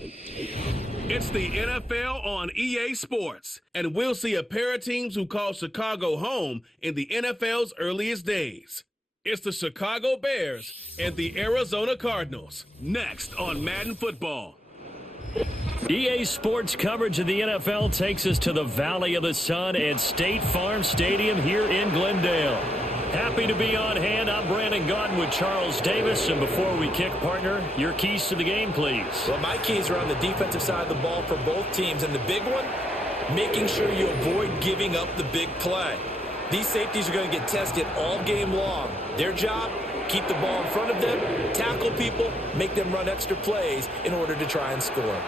It's the NFL on EA Sports, and we'll see a pair of teams who call Chicago home in the NFL's earliest days. It's the Chicago Bears and the Arizona Cardinals, next on Madden Football. EA Sports coverage of the NFL takes us to the Valley of the Sun at State Farm Stadium here in Glendale. Happy to be on hand. I'm Brandon Gaudin with Charles Davis. And before we kick, partner, your keys to the game, please. Well, my keys are on the defensive side of the ball for both teams. And the big one, making sure you avoid giving up the big play. These safeties are going to get tested all game long. Their job, keep the ball in front of them, tackle people, make them run extra plays in order to try and score.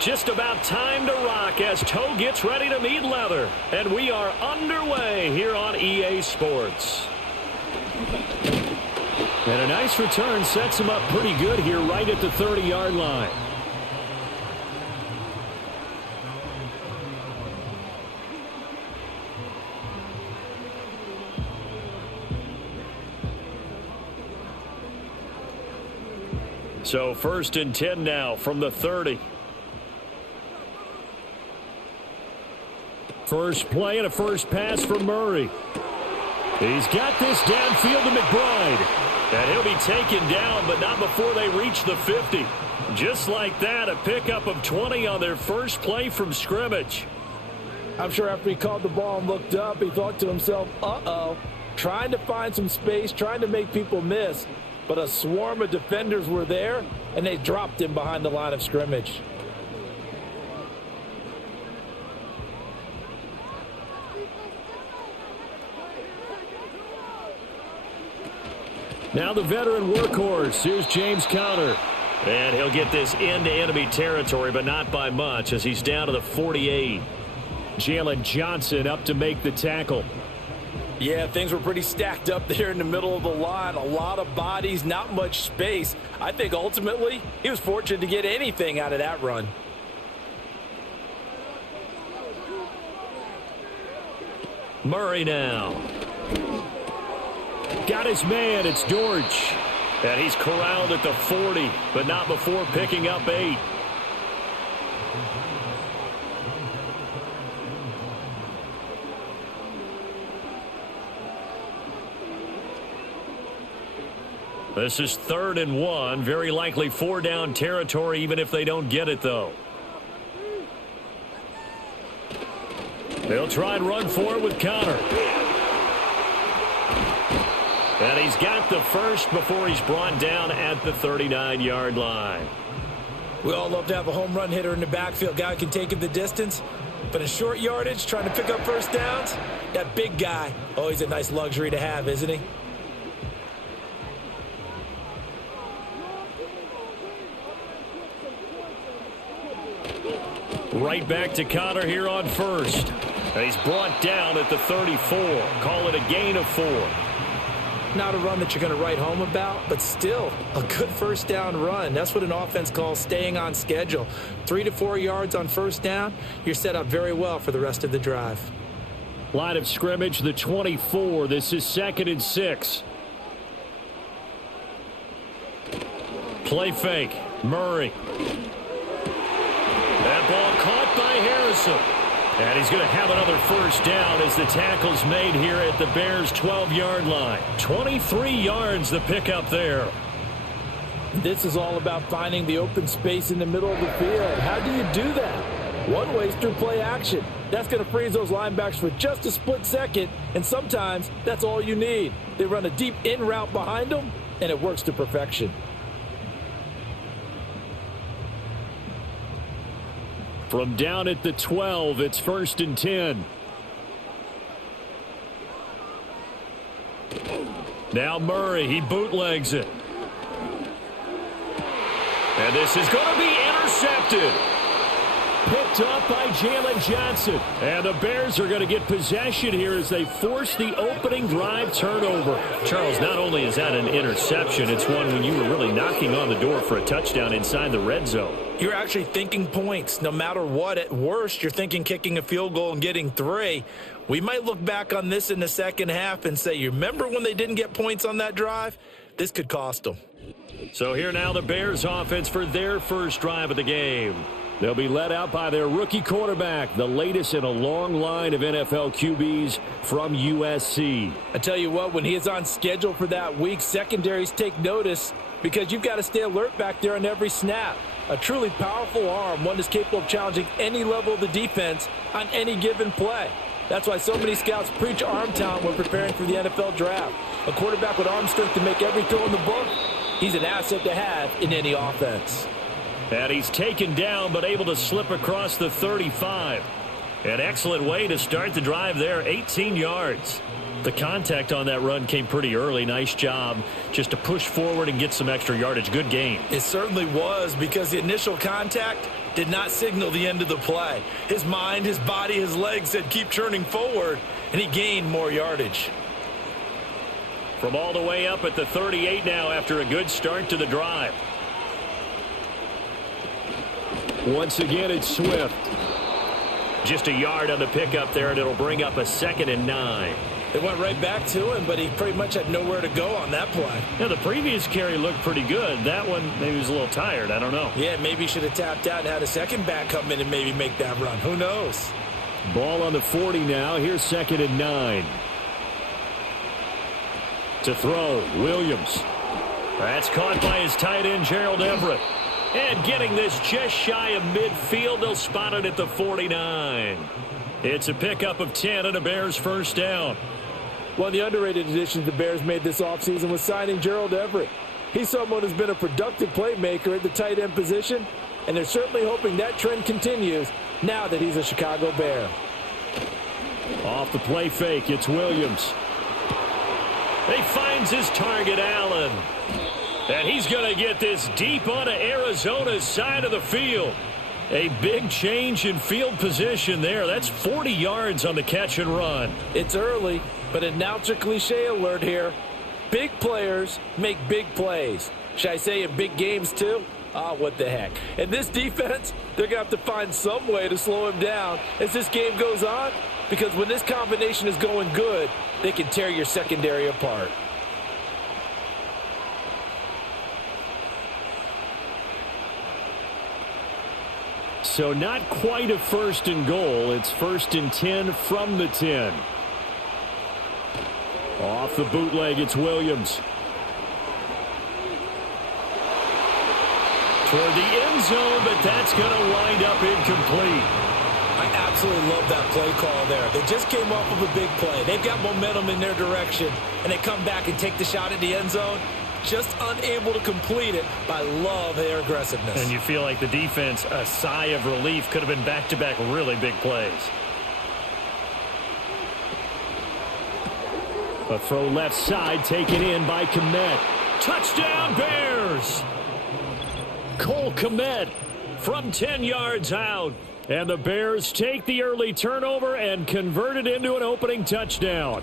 Just about time to rock as toe gets ready to meet leather. And we are underway here on EA Sports. And a nice return sets him up pretty good here right at the 30-yard line. So 1st and 10 now from the 30. First play and a first pass for Murray. He's got this downfield to McBride. And he'll be taken down, but not before they reach the 50. Just like that, a pickup of 20 on their first play from scrimmage. I'm sure after he caught the ball and looked up, he thought to himself, uh-oh, trying to find some space, trying to make people miss. But a swarm of defenders were there, and they dropped him behind the line of scrimmage. Now the veteran workhorse. Here's James Conor. And he'll get this into enemy territory, but not by much as he's down to the 48. Jalen Johnson up to make the tackle. Yeah, things were pretty stacked up there in the middle of the line. A lot of bodies, not much space. I think ultimately he was fortunate to get anything out of that run. Murray now. Got his man, it's Dortch. And he's corralled at the 40, but not before picking up 8. This is 3rd and 1, very likely 4-down territory even if they don't get it though. They'll try and run for it with Conor. And he's got the first before he's brought down at the 39-yard line. We all love to have a home run hitter in the backfield. Guy can take it the distance. But in short yardage, trying to pick up first downs, that big guy, always a nice luxury to have, isn't he? Right back to Conor here on first. And he's brought down at the 34. Call it a gain of 4. Not a run that you're going to write home about, but still a good first down run. That's what an offense calls staying on schedule. 3 to 4 yards on first down, you're set up very well for the rest of the drive. Line of scrimmage, the 24. This is 2nd and 6. Play fake. Murray. That ball caught by Harrison. And he's going to have another first down as the tackle's made here at the Bears' 12-yard line. 23 yards the pickup there. This is all about finding the open space in the middle of the field. How do you do that? One way is through play action. That's going to freeze those linebackers for just a split second, and sometimes that's all you need. They run a deep in route behind them, and it works to perfection. From down at the 12, it's 1st and 10. Now Murray, he bootlegs it. And this is going to be intercepted. Picked up by Jalen Johnson. And the Bears are going to get possession here as they force the opening drive turnover. Charles, not only is that an interception, it's one when you were really knocking on the door for a touchdown inside the red zone. You're actually thinking points. No matter what, at worst, you're thinking kicking a field goal and getting 3. We might look back on this in the second half and say, you remember when they didn't get points on that drive? This could cost them. So here now the Bears offense for their first drive of the game. They'll be led out by their rookie quarterback, the latest in a long line of NFL QBs from USC. I tell you what, when he is on schedule for that week, secondaries take notice because you've got to stay alert back there on every snap. A truly powerful arm, one that's capable of challenging any level of the defense on any given play. That's why so many scouts preach arm talent when preparing for the NFL draft. A quarterback with arm strength to make every throw in the book, he's an asset to have in any offense. And he's taken down but able to slip across the 35. An excellent way to start the drive there, 18 yards. The contact on that run came pretty early. Nice job just to push forward and get some extra yardage. Good game. It certainly was, because the initial contact did not signal the end of the play. His mind, his body, his legs said keep churning forward, and he gained more yardage. From all the way up at the 38 now after a good start to the drive. Once again, it's Swift. Just a yard on the pickup there, and it'll bring up a 2nd and 9. It went right back to him, but he pretty much had nowhere to go on that play. Yeah, the previous carry looked pretty good. That one, maybe he was a little tired. I don't know. Yeah, maybe he should have tapped out and had a second back come in and maybe make that run. Who knows? Ball on the 40 now. Here's 2nd and 9. To throw, Williams. That's caught by his tight end, Gerald Everett. And getting this just shy of midfield, they'll spot it at the 49. It's a pickup of 10 and a Bears first down. One of the underrated additions the Bears made this offseason was signing Gerald Everett. He's someone who's been a productive playmaker at the tight end position, and they're certainly hoping that trend continues now that he's a Chicago Bear. Off the play fake, it's Williams. He finds his target, Allen. And he's going to get this deep onto Arizona's side of the field. A big change in field position there. That's 40 yards on the catch and run. It's early, but announcer cliche alert here. Big players make big plays. Should I say in big games too? Oh, what the heck. And this defense, they're going to have to find some way to slow him down as this game goes on, because when this combination is going good, they can tear your secondary apart. So not quite a 1st and goal. It's 1st and 10 from the 10. Off the bootleg, it's Williams. Toward the end zone, but that's going to wind up incomplete. I absolutely love that play call there. They just came off of a big play. They've got momentum in their direction, and they come back and take the shot at the end zone. Just unable to complete it, but I love their aggressiveness. And you feel like the defense, a sigh of relief, could have been back-to-back really big plays. A throw left side taken in by Kmet. Touchdown Bears! Cole Kmet from 10 yards out. And the Bears take the early turnover and convert it into an opening touchdown.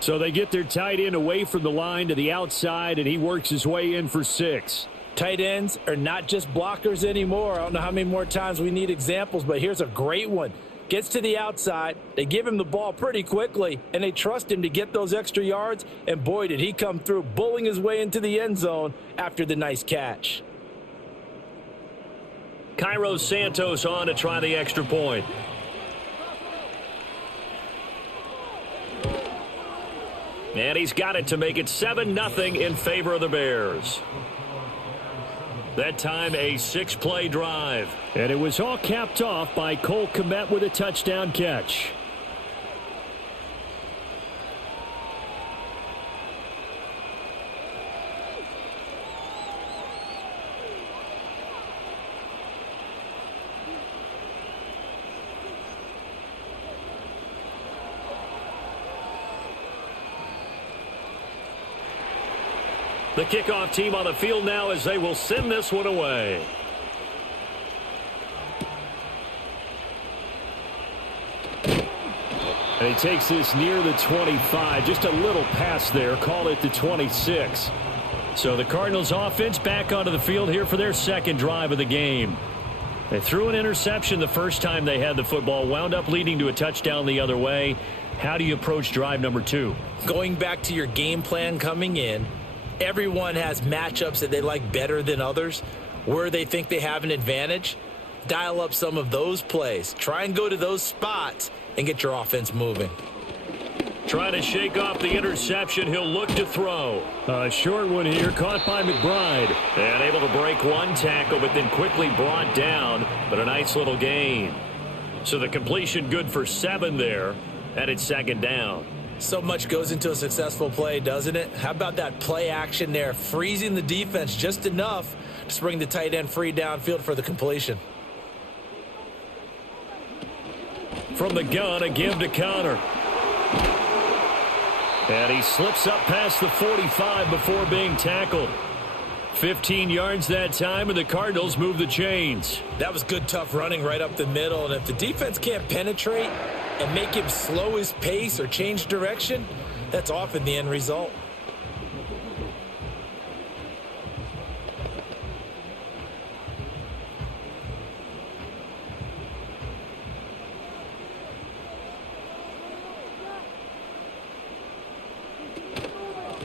So they get their tight end away from the line to the outside, and he works his way in for 6. Tight ends are not just blockers anymore. I don't know how many more times we need examples, but here's a great one. Gets to the outside, they give him the ball pretty quickly, and they trust him to get those extra yards, and boy, did he come through, bullying his way into the end zone after the nice catch. Cairo Santos on to try the extra point. And he's got it to make it 7-0 in favor of the Bears. That time a 6-play drive. And it was all capped off by Cole Kmet with a touchdown catch. The kickoff team on the field now as they will send this one away. And he takes this near the 25. Just a little pass there. Call it the 26. So the Cardinals offense back onto the field here for their second drive of the game. They threw an interception the first time they had the football, wound up leading to a touchdown the other way. How do you approach drive number 2? Going back to your game plan coming in, everyone has matchups that they like better than others, where they think they have an advantage. Dial up some of those plays. Try and go to those spots and get your offense moving. Trying to shake off the interception. He'll look to throw. A short one here, caught by McBride. And able to break one tackle, but then quickly brought down. But a nice little gain. So the completion good for 7 there. And it's second down. So much goes into a successful play, doesn't it? How about that play action there? Freezing the defense just enough to bring the tight end free downfield for the completion. From the gun, a give to Conor. And he slips up past the 45 before being tackled. 15 yards that time, and the Cardinals move the chains. That was good, tough running right up the middle. And if the defense can't penetrate and make him slow his pace or change direction, that's often the end result.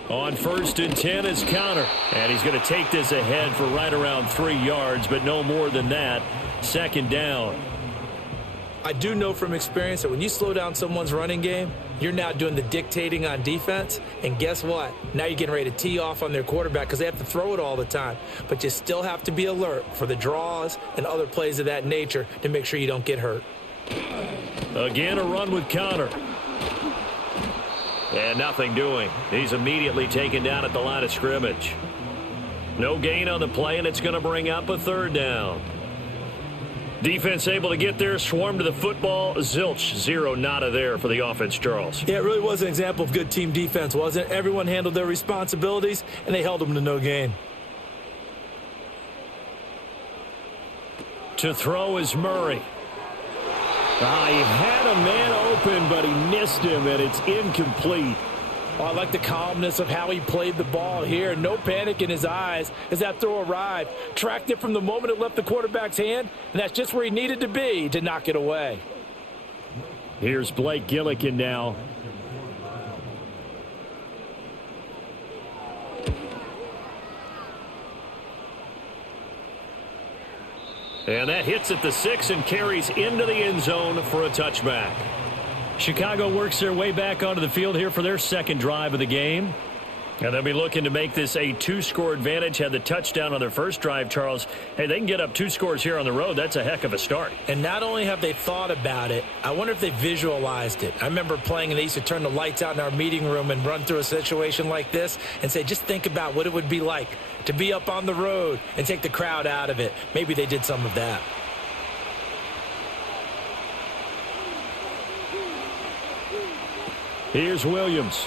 On 1st and 10 is Conor. And he's going to take this ahead for right around 3 yards, but no more than that. Second down. I do know from experience that when you slow down someone's running game, you're now doing the dictating on defense. And guess what? Now you're getting ready to tee off on their quarterback because they have to throw it all the time. But you still have to be alert for the draws and other plays of that nature to make sure you don't get hurt. Again, a run with Conor. And nothing doing. He's immediately taken down at the line of scrimmage. No gain on the play, and it's going to bring up a third down. Defense able to get there, swarm to the football. Zilch, 0 nada there for the offense, Charles. Yeah, it really was an example of good team defense, wasn't it? Everyone handled their responsibilities, and they held them to no gain. To throw is Murray. He had a man open, but he missed him, and it's incomplete. Oh, I like the calmness of how he played the ball here. No panic in his eyes as that throw arrived. Tracked it from the moment it left the quarterback's hand, and that's just where he needed to be to knock it away. Here's Blake Gillikin now. And that hits at the 6 and carries into the end zone for a touchback. Chicago works their way back onto the field here for their second drive of the game. And they'll be looking to make this a 2-score advantage. Had the touchdown on their first drive, Charles. Hey, they can get up 2 scores here on the road. That's a heck of a start. And not only have they thought about it, I wonder if they visualized it. I remember playing and they used to turn the lights out in our meeting room and run through a situation like this and say, just think about what it would be like to be up on the road and take the crowd out of it. Maybe they did some of that. Here's Williams.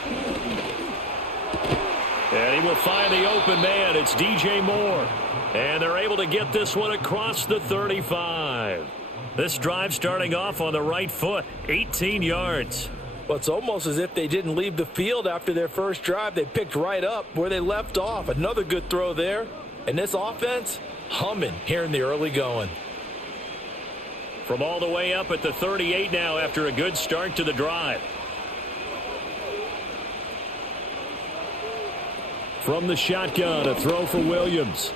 And he will find the open man. It's DJ Moore. And they're able to get this one across the 35. This drive starting off on the right foot. 18 yards. Well, it's almost as if they didn't leave the field after their first drive. They picked right up where they left off. Another good throw there. And this offense, humming here in the early going. From all the way up at the 38 now after a good start to the drive. From the shotgun, a throw for Williams.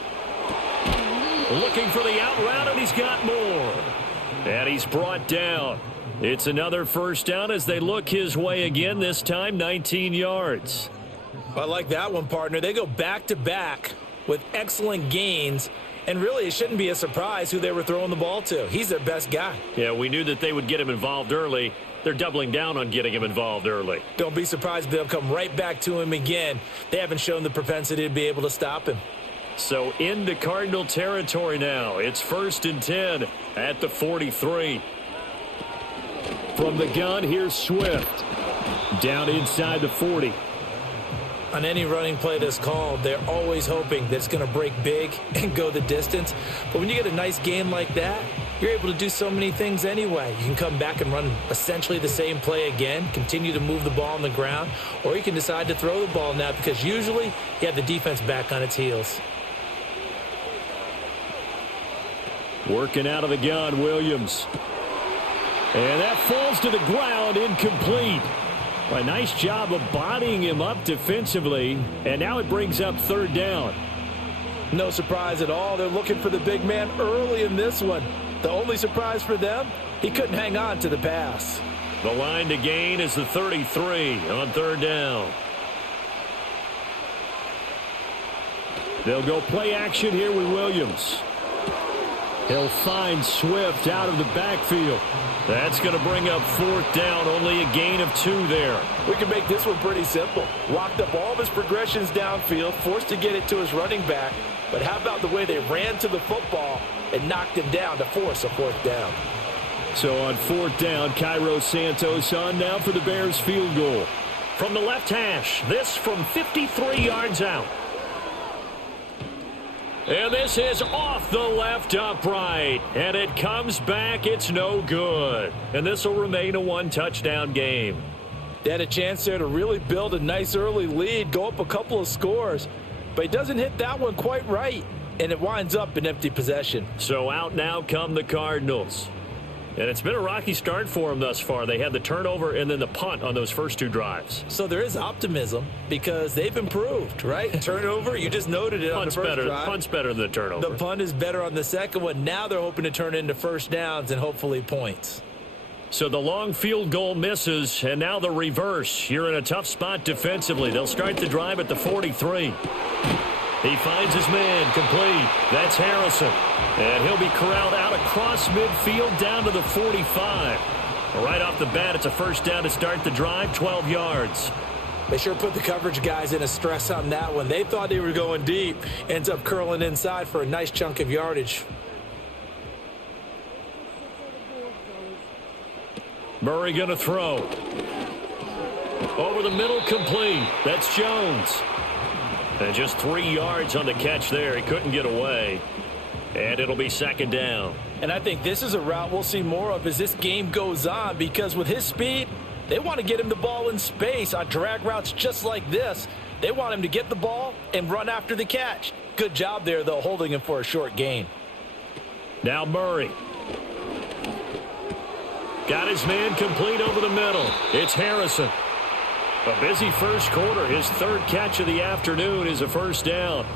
Looking for the out route, and he's got more. And he's brought down. It's another first down as they look his way again, this time 19 yards. I like that one, partner. They go back-to-back with excellent gains. And really, it shouldn't be a surprise who they were throwing the ball to. He's their best guy. Yeah, we knew that they would get him involved early. They're doubling down on getting him involved early. Don't be surprised if they'll come right back to him again. They haven't shown the propensity to be able to stop him. So into Cardinal territory now. It's 1st and 10 at the 43. From the gun, here's Swift. Down inside the 40. On any running play that's called, they're always hoping that it's going to break big and go the distance. But when you get a nice game like that, you're able to do so many things anyway. You can come back and run essentially the same play again, continue to move the ball on the ground, or you can decide to throw the ball now because usually you have the defense back on its heels. Working out of the gun, Williams. And that falls to the ground, incomplete. A nice job of bodying him up defensively, and now it brings up third down. No surprise at all. They're looking for the big man early in this one. The only surprise for them, he couldn't hang on to the pass. The line to gain is the 33 on third down. They'll go play action here with Williams. He'll find Swift out of the backfield. That's going to bring up fourth down, only a gain of 2 there. We can make this one pretty simple. Locked up all of his progressions downfield, forced to get it to his running back. But how about the way they ran to the football and knocked him down to force a fourth down? So on fourth down, Cairo Santos on now for the Bears field goal. From the left hash, this from 53 yards out. And this is off the left upright. And it comes back. It's no good. And this will remain a one-touchdown game. They had a chance there to really build a nice early lead, go up a couple of scores. But he doesn't hit that one quite right. And it winds up in empty possession. So out now come the Cardinals. And it's been a rocky start for them thus far. They had the turnover and then the punt on those first 2 drives. So there is optimism because they've improved, right? Turnover, you just noted it on the first drive. Punt's better than the turnover. The punt is better on the second one. Now they're hoping to turn into first downs and hopefully points. So the long field goal misses, and now the reverse. You're in a tough spot defensively. They'll start the drive at the 43. He finds his man, complete. That's Harrison. And he'll be corralled out across midfield down to the 45. Right off the bat, it's a first down to start the drive, 12 yards. They sure put the coverage guys in a stress on that one. They thought they were going deep. Ends up curling inside for a nice chunk of yardage. Murray going to throw. Over the middle, complete. That's Jones. And just 3 yards on the catch there. He couldn't get away. And it'll be second down. And I think this is a route we'll see more of as this game goes on, because with his speed, they want to get him the ball in space on drag routes just like this. They want him to get the ball and run after the catch. Good job there, though, holding him for a short gain. Now Murray. Got his man complete over the middle. It's Harrison. A busy first quarter. His third catch of the afternoon is a first down.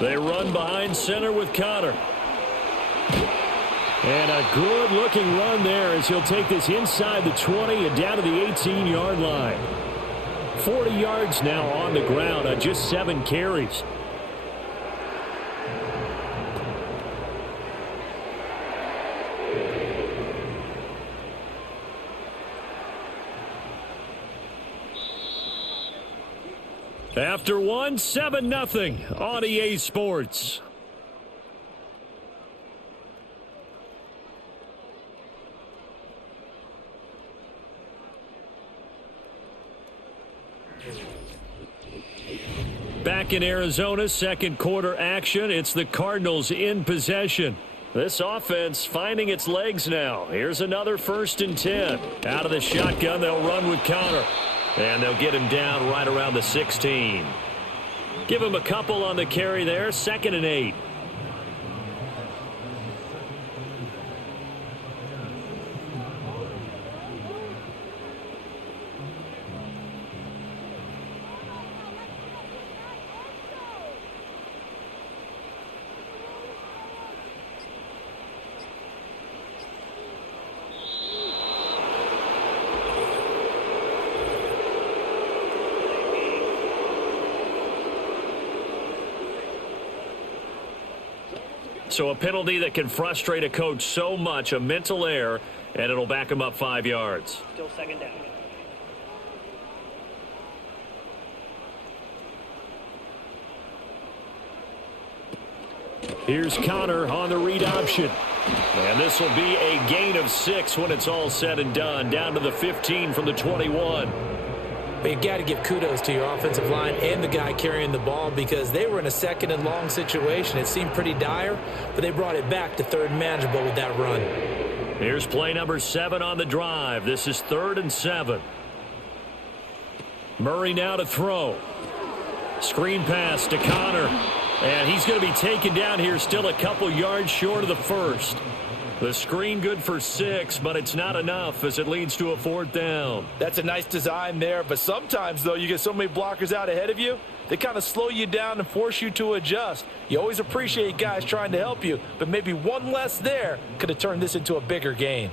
They run behind center with Conor. And a good-looking run there as he'll take this inside the 20 and down to the 18-yard line. 40 yards now on the ground on just 7 carries. After one, 7-0 on EA Sports. Back in Arizona, second quarter action. It's the Cardinals in possession. This offense finding its legs now. Here's another 1st and 10. Out of the shotgun, they'll run with Conor. And they'll get him down right around the 16. Give him a couple on the carry there. 2nd and 8. So a penalty that can frustrate a coach so much, a mental error, and it'll back him up 5 yards. Still second down. Here's Conor on the read option. And this will be a gain of 6 when it's all said and done. Down to the 15 from the 21. But you got to give kudos to your offensive line and the guy carrying the ball because they were in a second and long situation. It seemed pretty dire, but they brought it back to third and manageable with that run. Here's play number 7 on the drive. This is 3rd and 7. Murray now to throw. Screen pass to Conor. And he's going to be taken down here, still a couple yards short of the first. The screen good for 6, but it's not enough as it leads to a 4th down. That's a nice design there, but sometimes, though, you get so many blockers out ahead of you, they kind of slow you down and force you to adjust. You always appreciate guys trying to help you, but maybe one less there could have turned this into a bigger gain.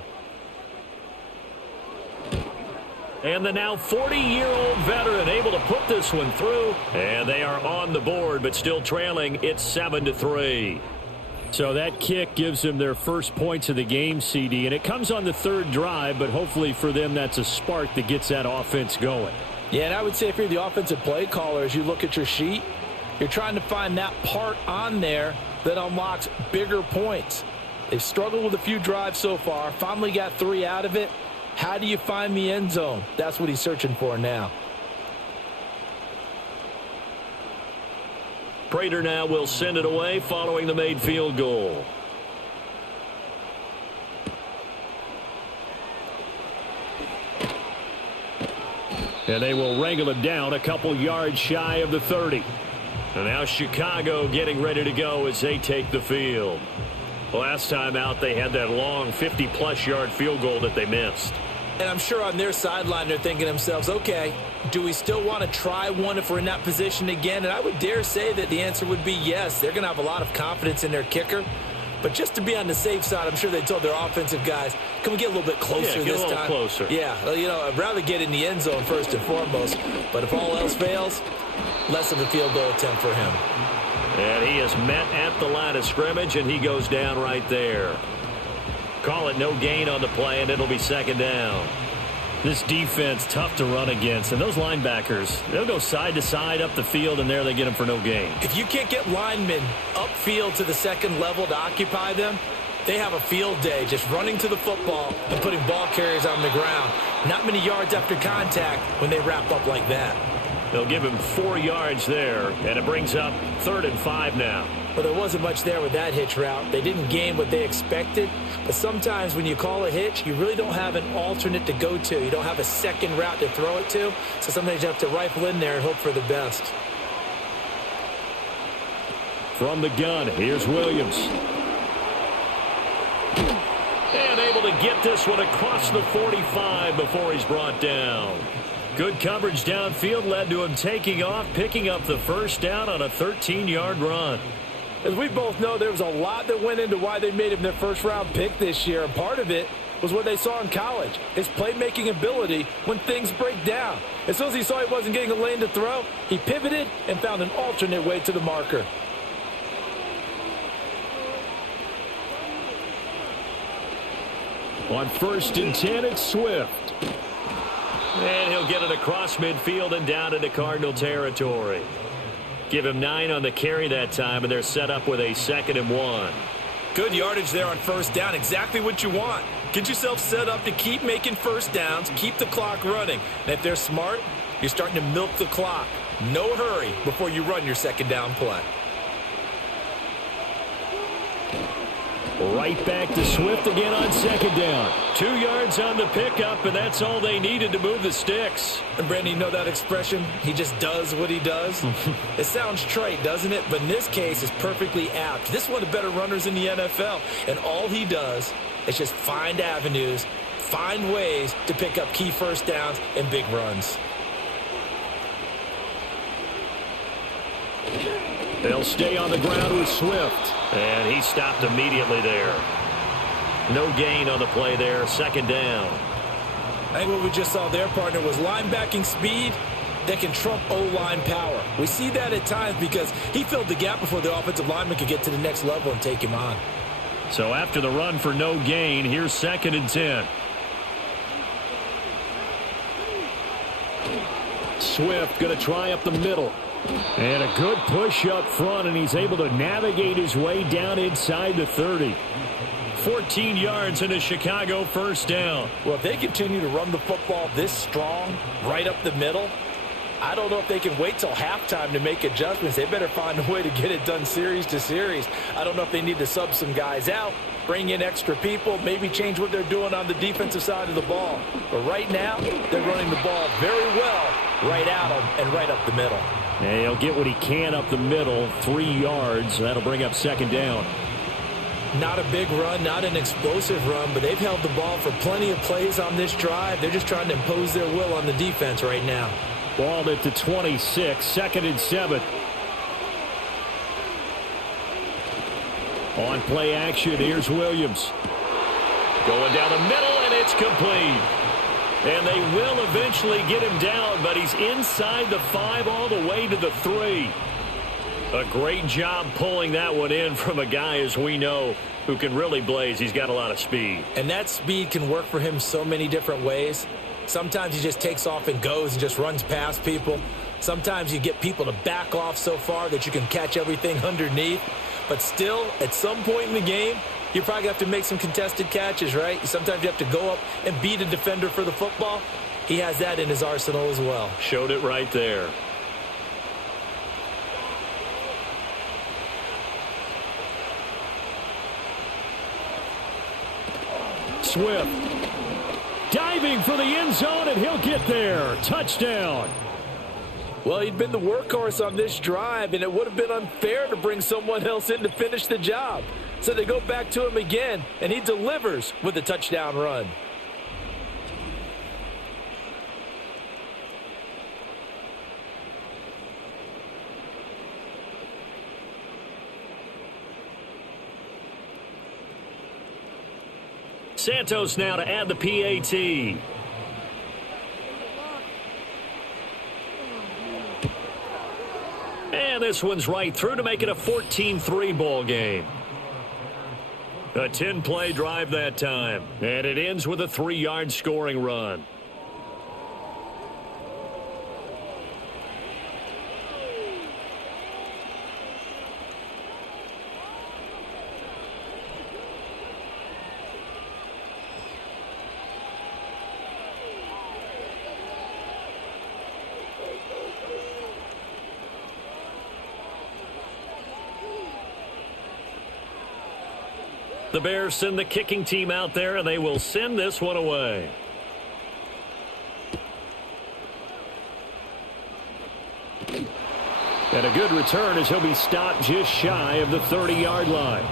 And the now 40-year-old veteran able to put this one through. And they are on the board, but still trailing. It's 7-3. So that kick gives them their first points of the game, CD. And it comes on the 3rd drive, but hopefully for them that's a spark that gets that offense going. Yeah, and I would say if you're the offensive play caller, as you look at your sheet, you're trying to find that part on there that unlocks bigger points. They've struggled with a few drives so far, finally got 3 out of it. How do you find the end zone? That's what he's searching for now. Prater now will send it away following the made field goal. And they will wrangle it down a couple yards shy of the 30. And now Chicago getting ready to go as they take the field. Last time out, they had that long 50-plus yard field goal that they missed. And I'm sure on their sideline, they're thinking to themselves, okay, do we still want to try one if we're in that position again? And I would dare say that the answer would be yes. They're going to have a lot of confidence in their kicker. But just to be on the safe side, I'm sure they told their offensive guys, can we get a little bit closer this time? Yeah, get a little closer. Yeah, you know, I'd rather get in the end zone first and foremost. But if all else fails, less of a field goal attempt for him. And he is met at the line of scrimmage, and he goes down right there. Call it no gain on the play, and it'll be 2nd down. This defense, tough to run against. And those linebackers, they'll go side to side up the field, and there they get them for no gain. If you can't get linemen upfield to the 2nd level to occupy them, they have a field day just running to the football and putting ball carriers on the ground. Not many yards after contact when they wrap up like that. They'll give him 4 yards there, and it brings up 3rd and 5 now. Well, there wasn't much there with that hitch route. They didn't gain what they expected. But sometimes when you call a hitch, you really don't have an alternate to go to. You don't have a second route to throw it to. So sometimes you have to rifle in there and hope for the best. From the gun, here's Williams. And able to get this one across the 45 before he's brought down. Good coverage downfield led to him taking off, picking up the 1st down on a 13-yard run. As we both know, there was a lot that went into why they made him their first-round pick this year. And part of it was what they saw in college, his playmaking ability when things break down. As soon as he saw he wasn't getting a lane to throw, he pivoted and found an alternate way to the marker. On 1st and 10, it's Swift. And he'll get it across midfield and down into Cardinal territory. Give him 9 on the carry that time, and they're set up with a 2nd and 1. Good yardage there on 1st down. Exactly what you want. Get yourself set up to keep making 1st downs, keep the clock running. And if they're smart, you're starting to milk the clock. No hurry before you run your 2nd down play. Right back to Swift again on 2nd down. 2 yards on the pickup, and that's all they needed to move the sticks. And Brandon, you know that expression? He just does what he does. It sounds trite, doesn't it? But in this case, it's perfectly apt. This is one of the better runners in the NFL. And all he does is just find avenues, find ways to pick up key 1st downs and big runs. They'll stay on the ground with Swift. And he stopped immediately there. No gain on the play there. 2nd down. I think what we just saw there, partner, was linebacking speed that can trump O-line power. We see that at times because he filled the gap before the offensive lineman could get to the next level and take him on. So after the run for no gain, here's 2nd and 10. Swift going to try up the middle. And a good push up front, and he's able to navigate his way down inside the 30. 14 yards and a Chicago first down. Well, if they continue to run the football this strong, right up the middle, I don't know if they can wait till halftime to make adjustments. They better find a way to get it done series to series. I don't know if they need to sub some guys out, bring in extra people, maybe change what they're doing on the defensive side of the ball. But right now, they're running the ball very well right out and right up the middle. And he'll get what he can up the middle, 3 yards. That'll bring up second down. Not a big run, not an explosive run, but they've held the ball for plenty of plays on this drive. They're just trying to impose their will on the defense right now. Balled at the 26, 2nd and 7. On play action, here's Williams. Going down the middle, and it's complete. And they will eventually get him down, but he's inside the 5 all the way to the 3. A great job pulling that one in from a guy, as we know, who can really blaze. He's got a lot of speed. And that speed can work for him so many different ways. Sometimes he just takes off and goes and just runs past people. Sometimes you get people to back off so far that you can catch everything underneath. But still, at some point in the game, you probably have to make some contested catches, right? Sometimes you have to go up and beat a defender for the football. He has that in his arsenal as well. Showed it right there. Swift diving for the end zone, and he'll get there. Touchdown. Well, he'd been the workhorse on this drive, and it would have been unfair to bring someone else in to finish the job. So they go back to him again, and he delivers with a touchdown run. Santos now to add the PAT. And this one's right through to make it a 14-3 ball game. A 10-play drive that time. And it ends with a 3-yard scoring run. The Bears send the kicking team out there, and they will send this one away. And a good return as he'll be stopped just shy of the 30-yard line.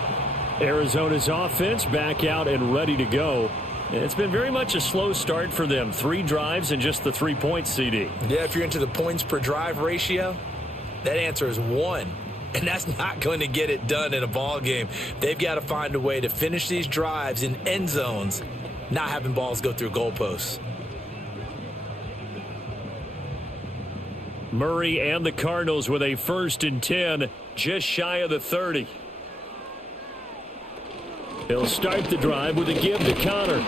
Arizona's offense back out and ready to go. It's been very much a slow start for them. 3 drives and just the 3 points, CD. Yeah, if you're into the points per drive ratio, that answer is 1. And that's not going to get it done in a ball game. They've got to find a way to finish these drives in end zones, not having balls go through goalposts. Murray and the Cardinals with a 1st and 10, just shy of the 30. He'll start the drive with a give to Conor.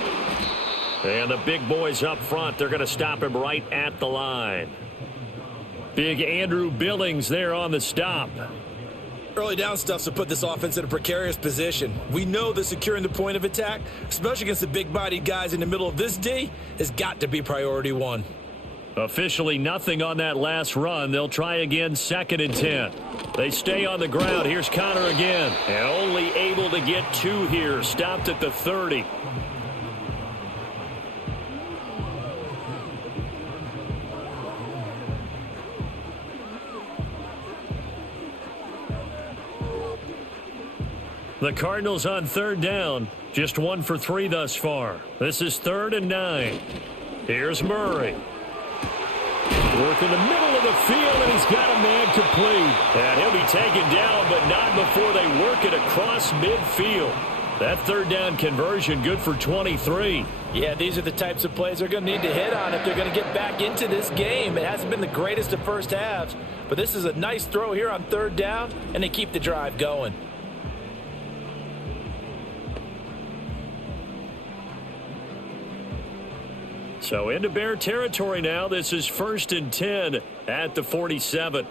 And the big boys up front, they're going to stop him right at the line. Big Andrew Billings there on the stop. Early down stuff's to put this offense in a precarious position. We know that securing the point of attack, especially against the big-bodied guys in the middle of this D, has got to be priority 1. Officially nothing on that last run. They'll try again, 2nd and 10. They stay on the ground. Here's Conor again. And only able to get 2 here. Stopped at the 30. The Cardinals on 3rd down. Just 1 for 3 thus far. This is 3rd and 9. Here's Murray. Work in the middle of the field, and he's got a man complete. And he'll be taken down, but not before they work it across midfield. That 3rd down conversion good for 23. Yeah, these are the types of plays they're going to need to hit on if they're going to get back into this game. It hasn't been the greatest of first halves, but this is a nice throw here on 3rd down, and they keep the drive going. So into Bear territory now. This is 1st and 10 at the 47.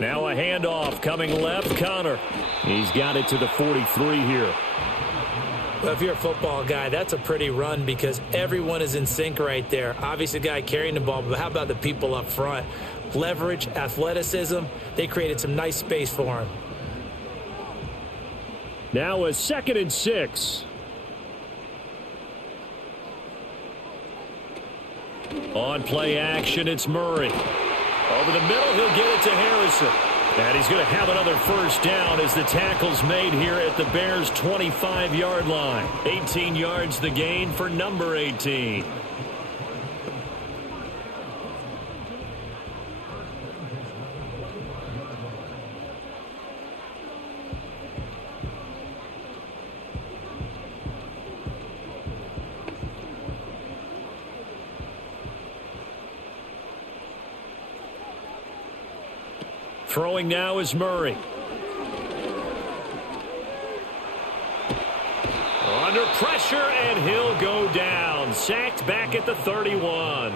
Now a handoff coming left. Conor. He's got it to the 43 here. Well, if you're a football guy, that's a pretty run because everyone is in sync right there. Obviously, the guy carrying the ball, but how about the people up front? Leverage, athleticism, they created some nice space for him. Now a 2nd and 6. On play action, it's Murray. Over the middle, he'll get it to Harrison. And he's going to have another first down as the tackle's made here at the Bears' 25-yard line. 18 yards the gain for number 18. Throwing now is Murray. Under pressure, and he'll go down. Sacked back at the 31.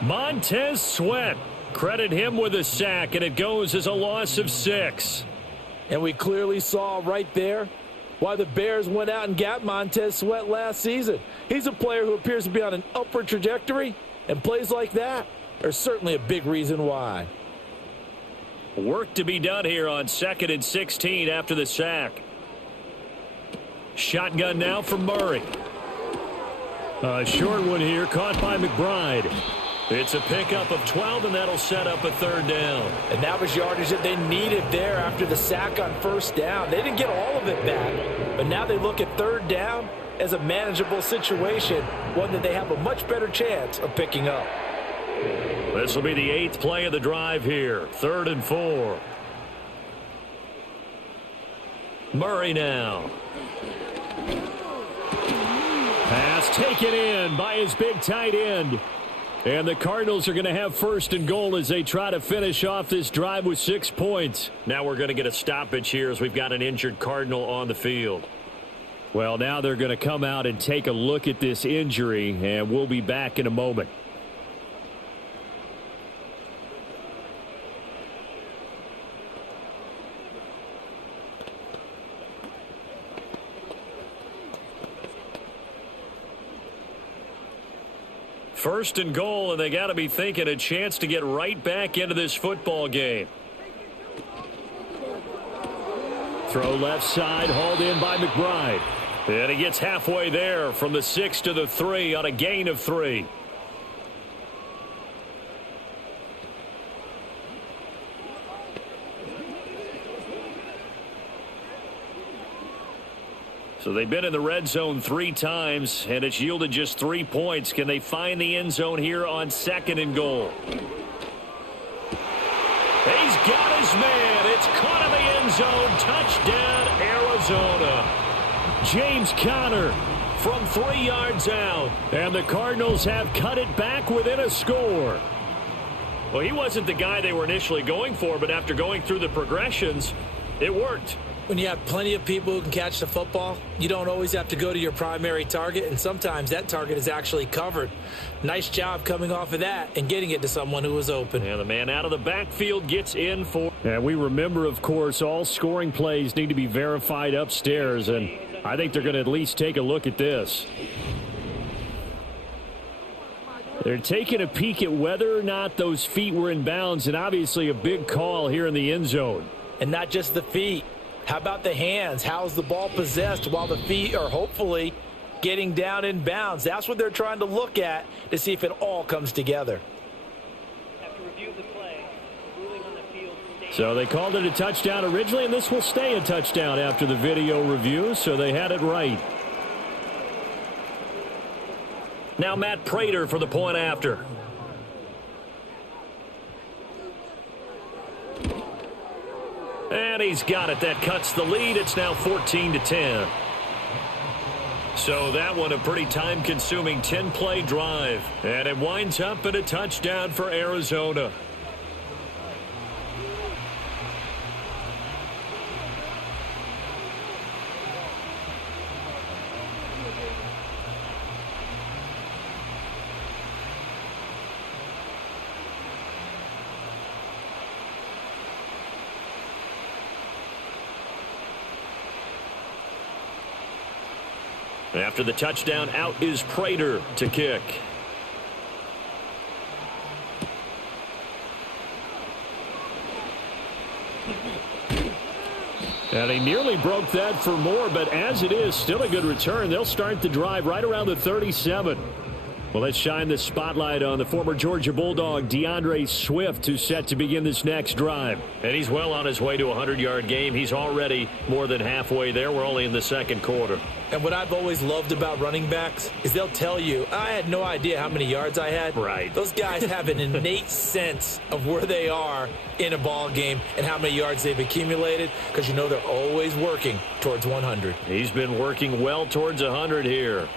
Montez Sweat. Credit him with a sack, and it goes as a loss of 6. And we clearly saw right there why the Bears went out and got Montez Sweat last season. He's a player who appears to be on an upward trajectory, and plays like that are certainly a big reason why. Work to be done here on 2nd and 16 after the sack. Shotgun now from Murray. A short one here, caught by McBride. It's a pickup of 12, and that'll set up a 3rd down. And that was yardage that they needed there after the sack on 1st down. They didn't get all of it back, but now they look at 3rd down as a manageable situation, one that they have a much better chance of picking up. This will be the 8th play of the drive here. 3rd and 4. Murray now. Pass taken in by his big tight end. And the Cardinals are going to have 1st and goal as they try to finish off this drive with 6 points. Now we're going to get a stoppage here as we've got an injured Cardinal on the field. Well, now they're going to come out and take a look at this injury, and we'll be back in a moment. First and goal, and they got to be thinking a chance to get right back into this football game. Throw left side, hauled in by McBride. And he gets halfway there from the 6 to the 3 on a gain of 3. So they've been in the red zone 3 times, and it's yielded just 3 points. Can they find the end zone here on 2nd and goal? He's got his man. It's caught in the end zone. Touchdown, Arizona. James Conor from 3 yards out. And the Cardinals have cut it back within a score. Well, he wasn't the guy they were initially going for, but after going through the progressions, it worked. When you have plenty of people who can catch the football, you don't always have to go to your primary target, and sometimes that target is actually covered. Nice job coming off of that and getting it to someone who was open. And the man out of the backfield gets in for. And we remember, of course, all scoring plays need to be verified upstairs, and I think they're going to at least take a look at this. They're taking a peek at whether or not those feet were in bounds, and obviously a big call here in the end zone. And not just the feet. How about the hands? How's the ball possessed while the feet are hopefully getting down in bounds? That's what they're trying to look at to see if it all comes together. So they called it a touchdown originally, and this will stay a touchdown after the video review, so they had it right. Now Matt Prater for the point after. And he's got it. That cuts the lead. It's now 14-10. So that one a pretty time-consuming 10-play drive. And it winds up in a touchdown for Arizona. After the touchdown, out is Prater to kick. And he nearly broke that for more, but as it is, still a good return. They'll start the drive right around the 37. Well, let's shine the spotlight on the former Georgia Bulldog, DeAndre Swift, who's set to begin this next drive. And he's well on his way to a 100-yard game. He's already more than halfway there. We're only in the second quarter. And what I've always loved about running backs is they'll tell you, I had no idea how many yards I had. Right. Those guys have an innate sense of where they are in a ball game and how many yards they've accumulated, because you know they're always working towards 100. He's been working well towards 100 here.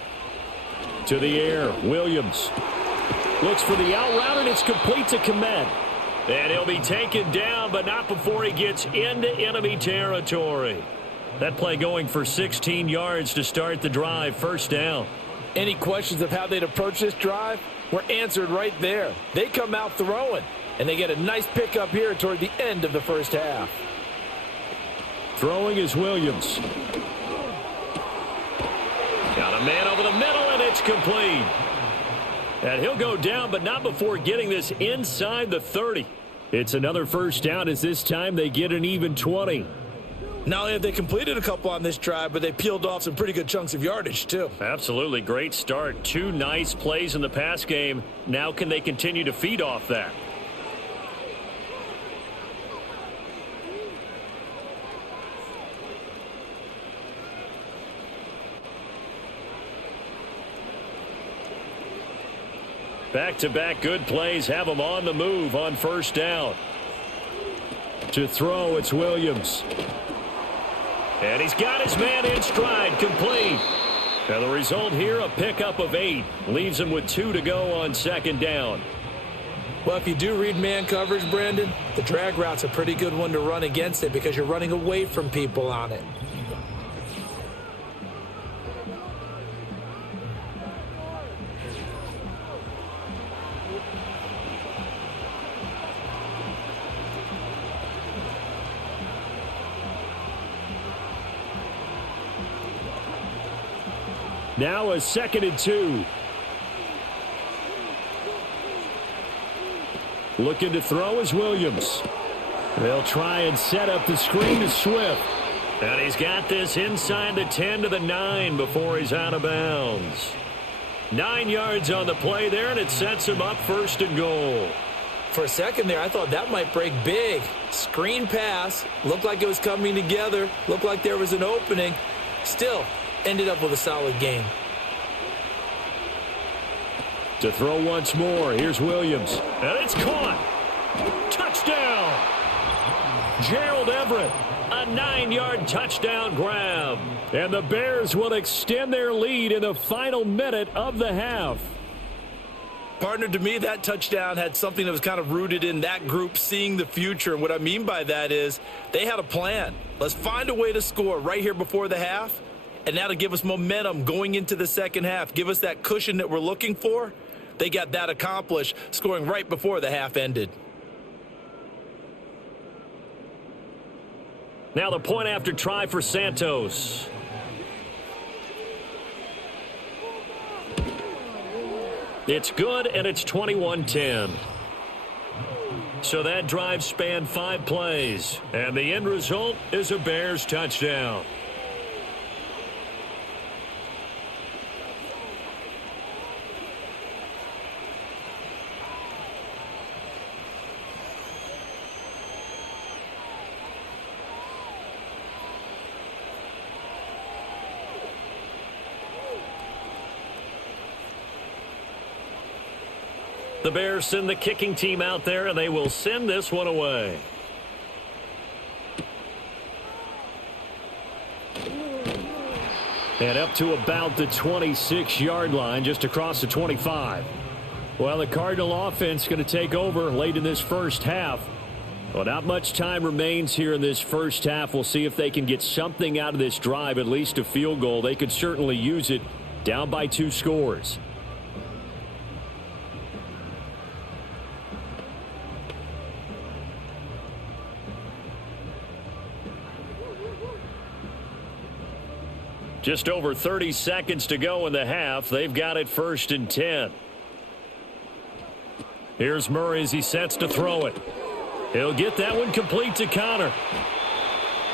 To the air, Williams looks for the out route, and it's complete to Komet. And he'll be taken down, but not before he gets into enemy territory. That play going for 16 yards to start the drive, first down. Any questions of how they'd approach this drive were answered right there. They come out throwing, and they get a nice pickup here toward the end of the first half. Throwing is Williams. Got a man over the middle, and it's complete. And he'll go down, but not before getting this inside the 30. It's another first down, as this time they get an even 20. Not only have they completed a couple on this drive, but they peeled off some pretty good chunks of yardage, too. Absolutely. Great start. 2 nice plays in the pass game. Now can they continue to feed off that? Back-to-back good plays have them on the move on first down. To throw, it's Williams. And he's got his man in stride, complete. And the result here, a pickup of 8. Leaves him with 2 to go on second down. Well, if you do read man coverage, Brandon, the drag route's a pretty good one to run against it because you're running away from people on it. Now a 2nd and 2. Looking to throw is Williams. They'll try and set up the screen to Swift. And he's got this inside the 10 to the 9 before he's out of bounds. 9 yards on the play there, and it sets him up first and goal. For a second there, I thought that might break big. Screen pass. Looked like it was coming together. Looked like there was an opening. Still, ended up with a solid game. To throw once more, here's Williams. And it's caught. Touchdown. Gerald Everett, a 9-yard touchdown grab. And the Bears will extend their lead in the final minute of the half. Partner, to me, that touchdown had something that was kind of rooted in that group seeing the future. And what I mean by that is they had a plan. Let's find a way to score right here before the half. And that'll give us momentum going into the second half. Give us that cushion that we're looking for. They got that accomplished, scoring right before the half ended. Now the point after try for Santos. It's good, and it's 21-10. So that drive spanned 5 plays. And the end result is a Bears touchdown. The Bears send the kicking team out there, and they will send this one away. And up to about the 26-yard line, just across the 25. Well, the Cardinal offense going to take over late in this first half. Well, not much time remains here in this first half. We'll see if they can get something out of this drive, at least a field goal. They could certainly use it, down by 2 scores. Just over 30 seconds to go in the half. They've got it 1st and 10. Here's Murray as he sets to throw it. He'll get that one complete to Conor.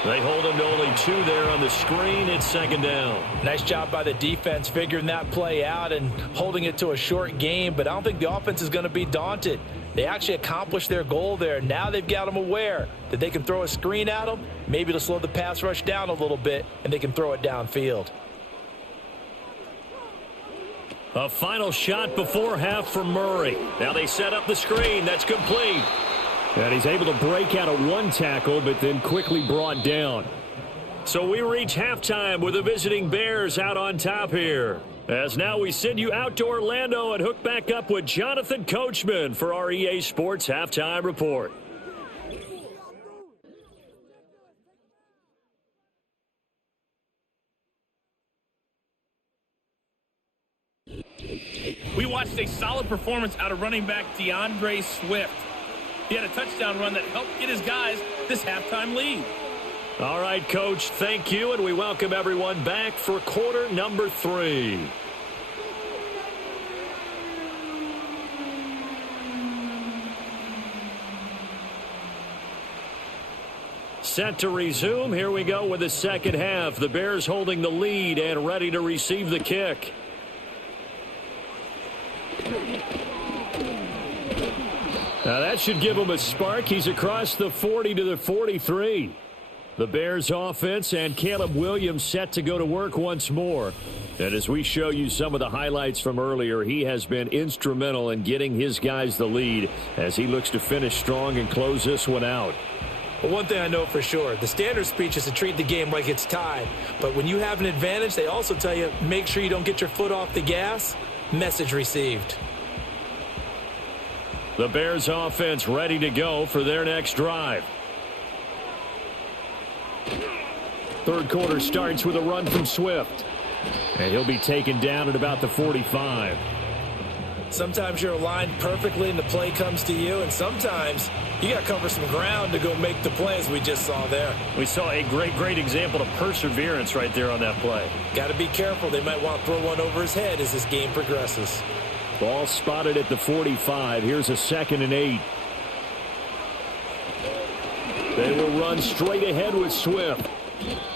They hold him to only 2 there on the screen. It's 2nd down. Nice job by the defense figuring that play out and holding it to a short game, but I don't think the offense is going to be daunted. They actually accomplished their goal there. Now they've got them aware that they can throw a screen at them, maybe to slow the pass rush down a little bit, and they can throw it downfield. A final shot before half for Murray. Now they set up the screen. That's complete. And he's able to break out of 1 tackle, but then quickly brought down. So we reach halftime with the visiting Bears out on top here. As now we send you out to Orlando and hook back up with Jonathan Coachman for our EA Sports Halftime Report. We watched a solid performance out of running back DeAndre Swift. He had a touchdown run that helped get his guys this halftime lead. All right, Coach, thank you, and we welcome everyone back for quarter number 3. Set to resume. Here we go with the second half. The Bears holding the lead and ready to receive the kick. Now that should give him a spark. He's across the 40 to the 43. The Bears offense and Caleb Williams set to go to work once more. And as we show you some of the highlights from earlier, he has been instrumental in getting his guys the lead as he looks to finish strong and close this one out. Well, one thing I know for sure, the standard speech is to treat the game like it's tied. But when you have an advantage, they also tell you, make sure you don't get your foot off the gas. Message received. The Bears offense ready to go for their next drive. Third quarter starts with a run from Swift. And he'll be taken down at about the 45. Sometimes you're aligned perfectly and the play comes to you, and sometimes you got to cover some ground to go make the play, as we just saw there. We saw a great example of perseverance right there on that play. Got to be careful. They might want to throw one over his head as this game progresses. Ball spotted at the 45. Here's a 2nd and 8. They will run straight ahead with Swift.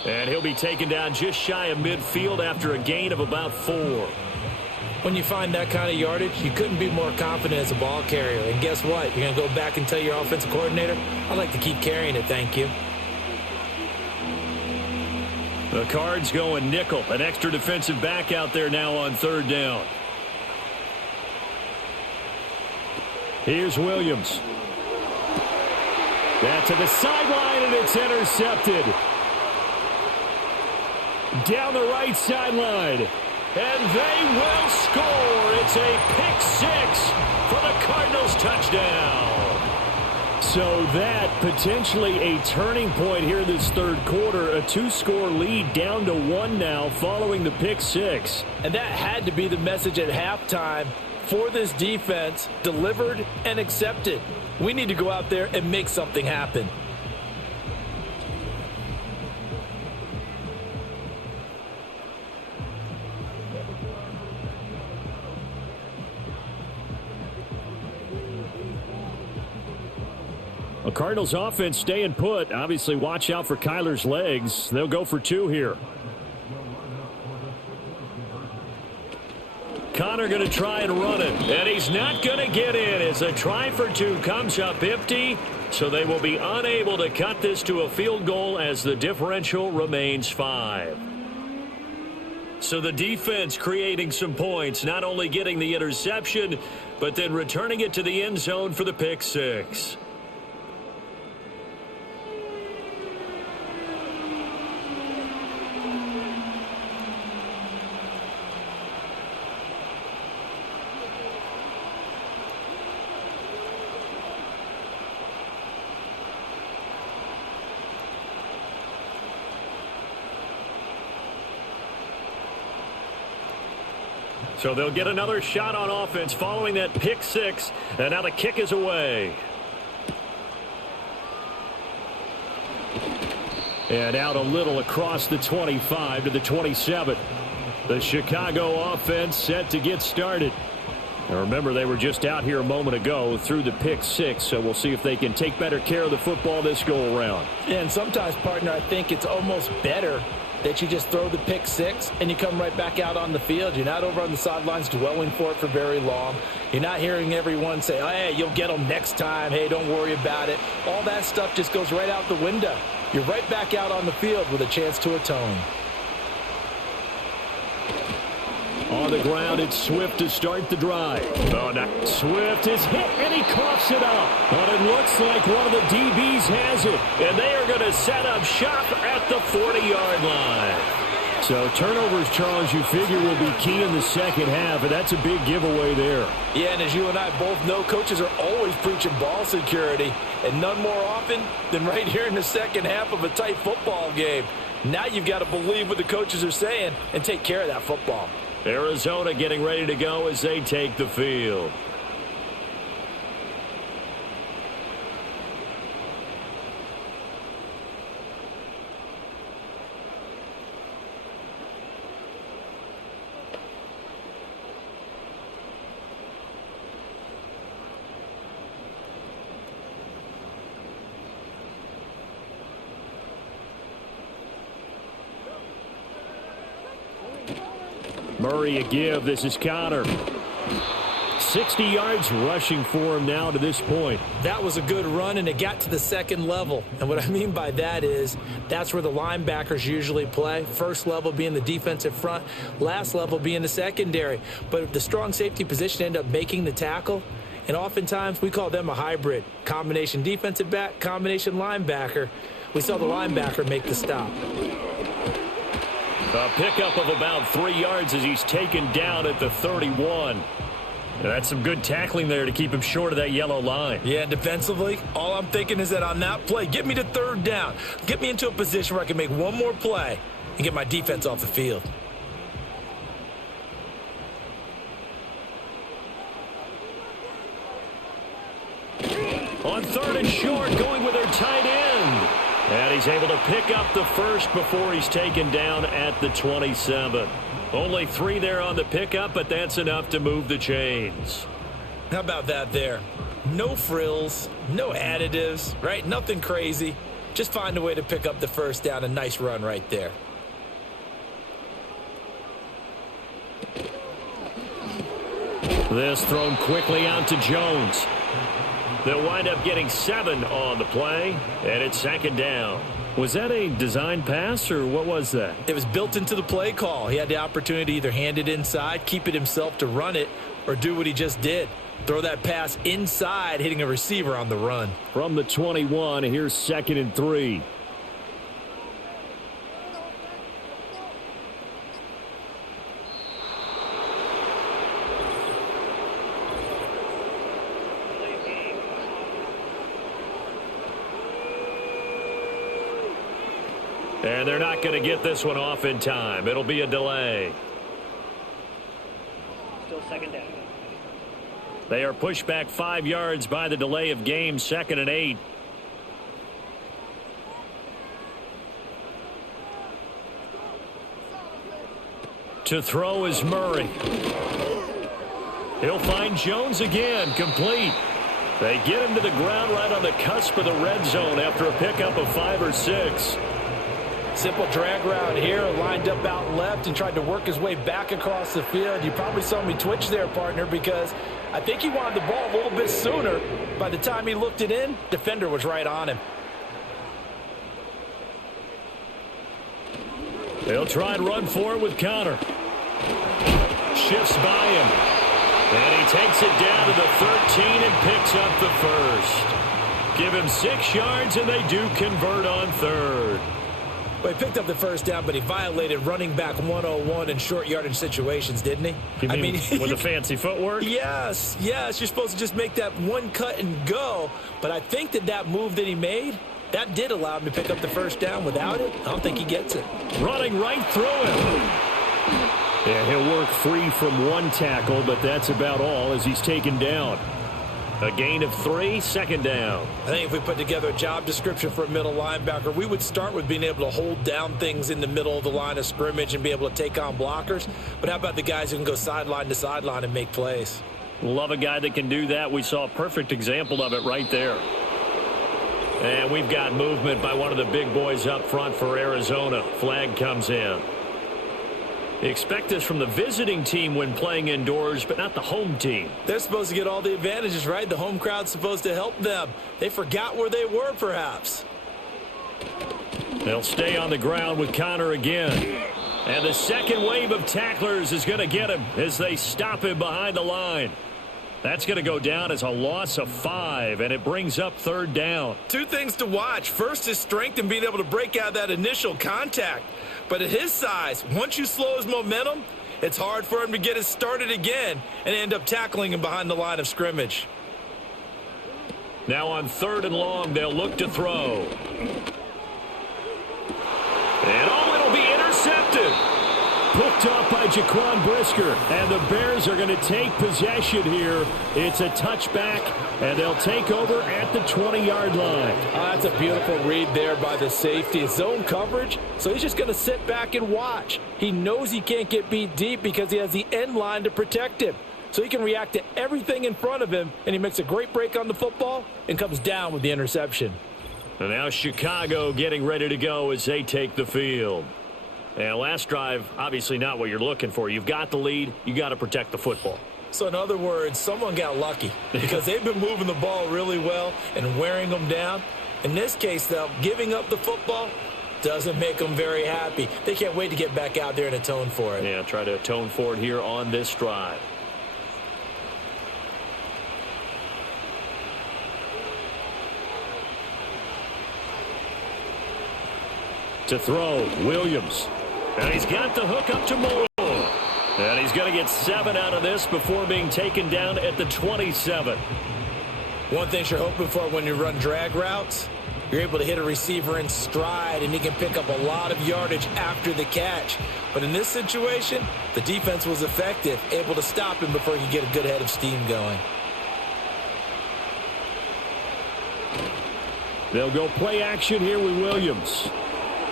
And he'll be taken down just shy of midfield after a gain of about 4. When you find that kind of yardage, you couldn't be more confident as a ball carrier. And guess what? You're going to go back and tell your offensive coordinator, I'd like to keep carrying it, thank you. The Cards going nickel. An extra defensive back out there now on 3rd down. Here's Williams. That to the sideline, and it's intercepted. Down the right sideline. And they will score. It's a pick 6 for the Cardinals touchdown. So that potentially a turning point here this third quarter. A 2-score lead down to 1 now following the pick 6. And that had to be the message at halftime for this defense, delivered and accepted. We need to go out there and make something happen. A Cardinals offense staying put. Obviously, watch out for Kyler's legs. They'll go for 2 here. Conor going to try and run it, and he's not going to get in as a try for 2 comes up empty, so they will be unable to cut this to a field goal as the differential remains 5. So the defense creating some points, not only getting the interception, but then returning it to the end zone for the pick 6. So they'll get another shot on offense following that pick 6, and now the kick is away. And out a little across the 25 to the 27. The Chicago offense set to get started. Now remember, they were just out here a moment ago through the pick 6, so we'll see if they can take better care of the football this go around. Yeah, and sometimes, partner, I think it's almost better that you just throw the pick 6 and you come right back out on the field. You're not over on the sidelines dwelling for it for very long. You're not hearing everyone say, oh, hey, you'll get them next time. Hey, don't worry about it. All that stuff just goes right out the window. You're right back out on the field with a chance to atone. On the ground, it's Swift to start the drive. Oh, no. Swift is hit, and he coughs it up. But it looks like one of the DBs has it. And they are going to set up shop at the 40-yard line. So turnovers, Charles, you figure will be key in the second half, and that's a big giveaway there. Yeah, and as you and I both know, coaches are always preaching ball security, and none more often than right here in the second half of a tight football game. Now you've got to believe what the coaches are saying and take care of that football. Arizona getting ready to go as they take the field. Murray a give. This is Conor. 60 yards rushing for him now to this point. That was a good run, and it got to the second level. And what I mean by that is that's where the linebackers usually play. First level being the defensive front, last level being the secondary. But the strong safety position ended up making the tackle. And oftentimes we call them a hybrid. Combination defensive back, combination linebacker. We saw the linebacker make the stop. A pickup of about 3 yards as he's taken down at the 31. That's some good tackling there to keep him short of that yellow line. Yeah, and defensively, all I'm thinking is that on that play, get me to third down. Get me into a position where I can make one more play and get my defense off the field. On third and short, going with their tight end. And he's able to pick up the first before he's taken down at the 27. Only 3 there on the pickup, but that's enough to move the chains. How about that there? No frills, no additives, right? Nothing crazy. Just find a way to pick up the first down. A nice run right there. This thrown quickly out to Jones. They'll wind up getting 7 on the play, and it's second down. Was that a design pass, or what was that? It was built into the play call. He had the opportunity to either hand it inside, keep it himself to run it, or do what he just did. Throw that pass inside, hitting a receiver on the run. From the 21, here's 2nd and 3. And they're not going to get this one off in time. It'll be a delay. Still second down. They are pushed back 5 yards by the delay of game, 2nd and 8. To throw is Murray. He'll find Jones again, complete. They get him to the ground right on the cusp of the red zone after a pickup of 5 or 6. Simple drag route here, lined up out left and tried to work his way back across the field. You probably saw me twitch there, partner, because I think he wanted the ball a little bit sooner. By the time he looked it in, defender was right on him. They'll try and run for it with Conor. Shifts by him. And he takes it down to the 13 and picks up the first. Give him 6 yards, and they do convert on third. Well, he picked up the first down, but he violated running back 101 in short yardage situations, didn't he? You mean with the fancy footwork? Yes. You're supposed to just make that one cut and go. But I think that move that he made, that did allow him to pick up the first down. Without it, I don't think he gets it. Running right through him. Yeah, he'll work free from one tackle, but that's about all as he's taken down. A gain of 3, second down. I think if we put together a job description for a middle linebacker, we would start with being able to hold down things in the middle of the line of scrimmage and be able to take on blockers. But how about the guys who can go sideline to sideline and make plays? Love a guy that can do that. We saw a perfect example of it right there. And we've got movement by one of the big boys up front for Arizona. Flag comes in. Expect this from the visiting team when playing indoors, but not the home team. They're supposed to get all the advantages, right? The home crowd's supposed to help them. They forgot where they were, perhaps. They'll stay on the ground with Conor again. And the second wave of tacklers is going to get him as they stop him behind the line. That's going to go down as a loss of 5, and it brings up third down. 2 things to watch. First, his strength and being able to break out that initial contact. But at his size, once you slow his momentum, it's hard for him to get it started again and end up tackling him behind the line of scrimmage. Now on 3rd and long, they'll look to throw. And it'll be intercepted. Picked off by Brisker, and the Bears are going to take possession here. It's a touchback, and they'll take over at the 20-yard line. That's a beautiful read there by the safety. It's zone coverage, so he's just going to sit back and watch. He knows he can't get beat deep because he has the end line to protect him. So he can react to everything in front of him, and he makes a great break on the football and comes down with the interception. And now Chicago getting ready to go as they take the field. And last drive, obviously not what you're looking for. You've got the lead. You got to protect the football. So in other words, someone got lucky because they've been moving the ball really well and wearing them down. In this case, though, giving up the football doesn't make them very happy. They can't wait to get back out there and atone for it. Yeah, try to atone for it here on this drive. To throw, Williams. And he's got the hook up to Moore. And he's going to get 7 out of this before being taken down at the 27. One thing you're hoping for when you run drag routes, you're able to hit a receiver in stride, and he can pick up a lot of yardage after the catch. But in this situation, the defense was effective, able to stop him before he could get a good head of steam going. They'll go play action here with Williams.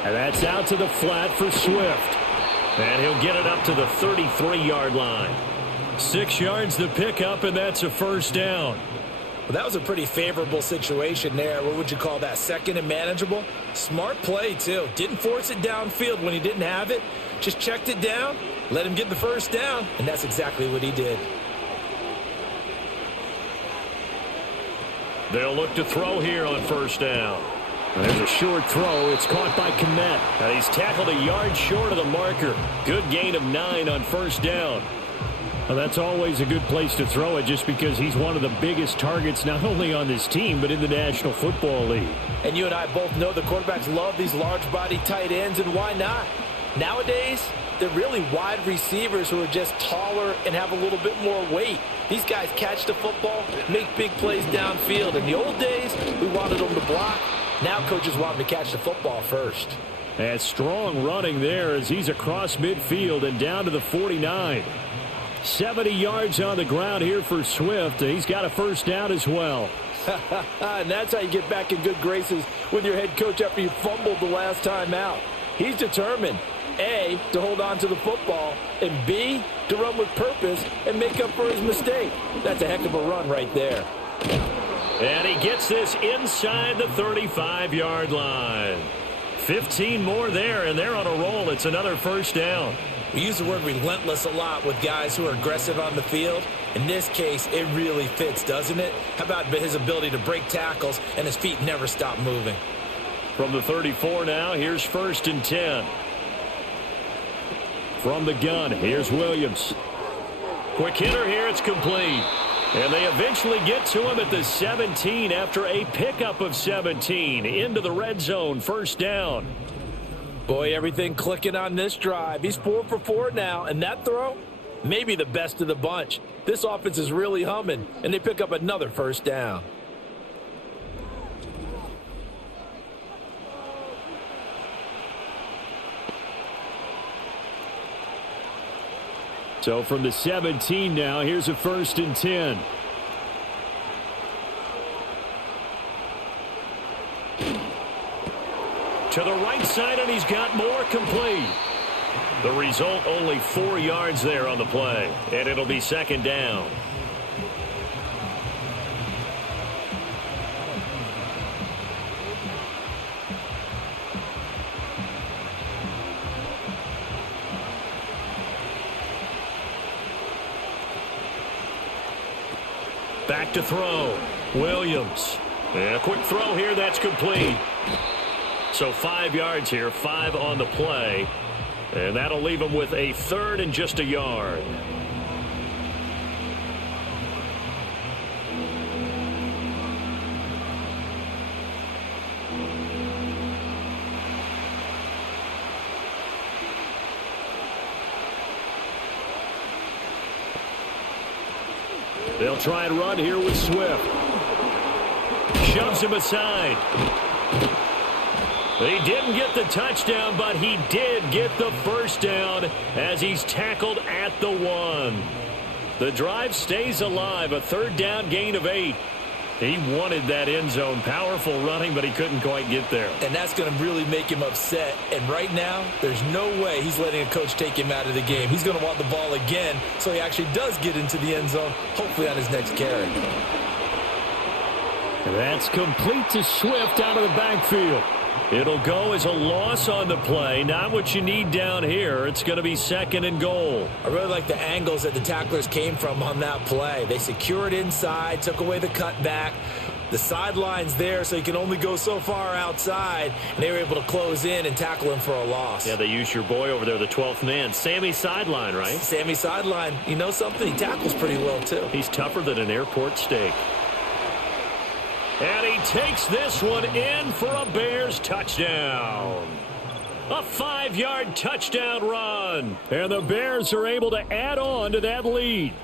And that's out to the flat for Swift. And he'll get it up to the 33-yard line. 6 yards to pick up, and that's a first down. Well, that was a pretty favorable situation there. What would you call that? Second and manageable? Smart play, too. Didn't force it downfield when he didn't have it. Just checked it down, let him get the first down, and that's exactly what he did. They'll look to throw here on first down. And there's a short throw. It's caught by Komet. And he's tackled a yard short of the marker. Good gain of 9 on first down. Well, that's always a good place to throw it just because he's one of the biggest targets not only on this team but in the National Football League. And you and I both know the quarterbacks love these large-body tight ends, and why not? Nowadays, they're really wide receivers who are just taller and have a little bit more weight. These guys catch the football, make big plays downfield. In the old days, we wanted them to block. Now coaches want him to catch the football first. And strong running there as he's across midfield and down to the 49. 70 yards on the ground here for Swift. He's got a first down as well. And that's how you get back in good graces with your head coach after you fumbled the last time out. He's determined, A, to hold on to the football, and B, to run with purpose and make up for his mistake. That's a heck of a run right there. And he gets this inside the 35-yard line. 15 more there, and they're on a roll. It's another first down. We use the word relentless a lot with guys who are aggressive on the field. In this case, it really fits, doesn't it? How about his ability to break tackles and his feet never stop moving? From the 34 now, here's first and 10. From the gun, here's Williams. Quick hitter here, it's complete. And they eventually get to him at the 17 after a pickup of 17 into the red zone, first down. Boy, everything clicking on this drive. He's 4 for 4 now, and that throw, maybe the best of the bunch. This offense is really humming, and they pick up another first down. So from the 17 now, here's a first and 10. To the right side, and he's got more, complete. The result, only 4 yards there on the play, and it'll be second down. Back to throw. Williams. And a quick throw here, that's complete. So 5 yards here, 5 on the play. And that'll leave him with a third and just a yard. They'll try and run here with Swift. Shoves him aside. He didn't get the touchdown, but he did get the first down as he's tackled at the 1. The drive stays alive, a third down gain of 8. He wanted that end zone. Powerful running, but he couldn't quite get there. And that's going to really make him upset. And right now, there's no way he's letting a coach take him out of the game. He's going to want the ball again, so he actually does get into the end zone, hopefully on his next carry. That's complete to Swift out of the backfield. It'll go as a loss on the play. Not what you need down here. It's going to be second and goal. I really like the angles that the tacklers came from on that play. They secured inside, took away the cutback. The sideline's there, so you can only go so far outside. And they were able to close in and tackle him for a loss. Yeah, they used your boy over there, the 12th man. Sammy Sideline, right? Sammy Sideline. You know something? He tackles pretty well, too. He's tougher than an airport steak. And he takes this one in for a Bears touchdown. A 5-yard touchdown run. And the Bears are able to add on to that lead.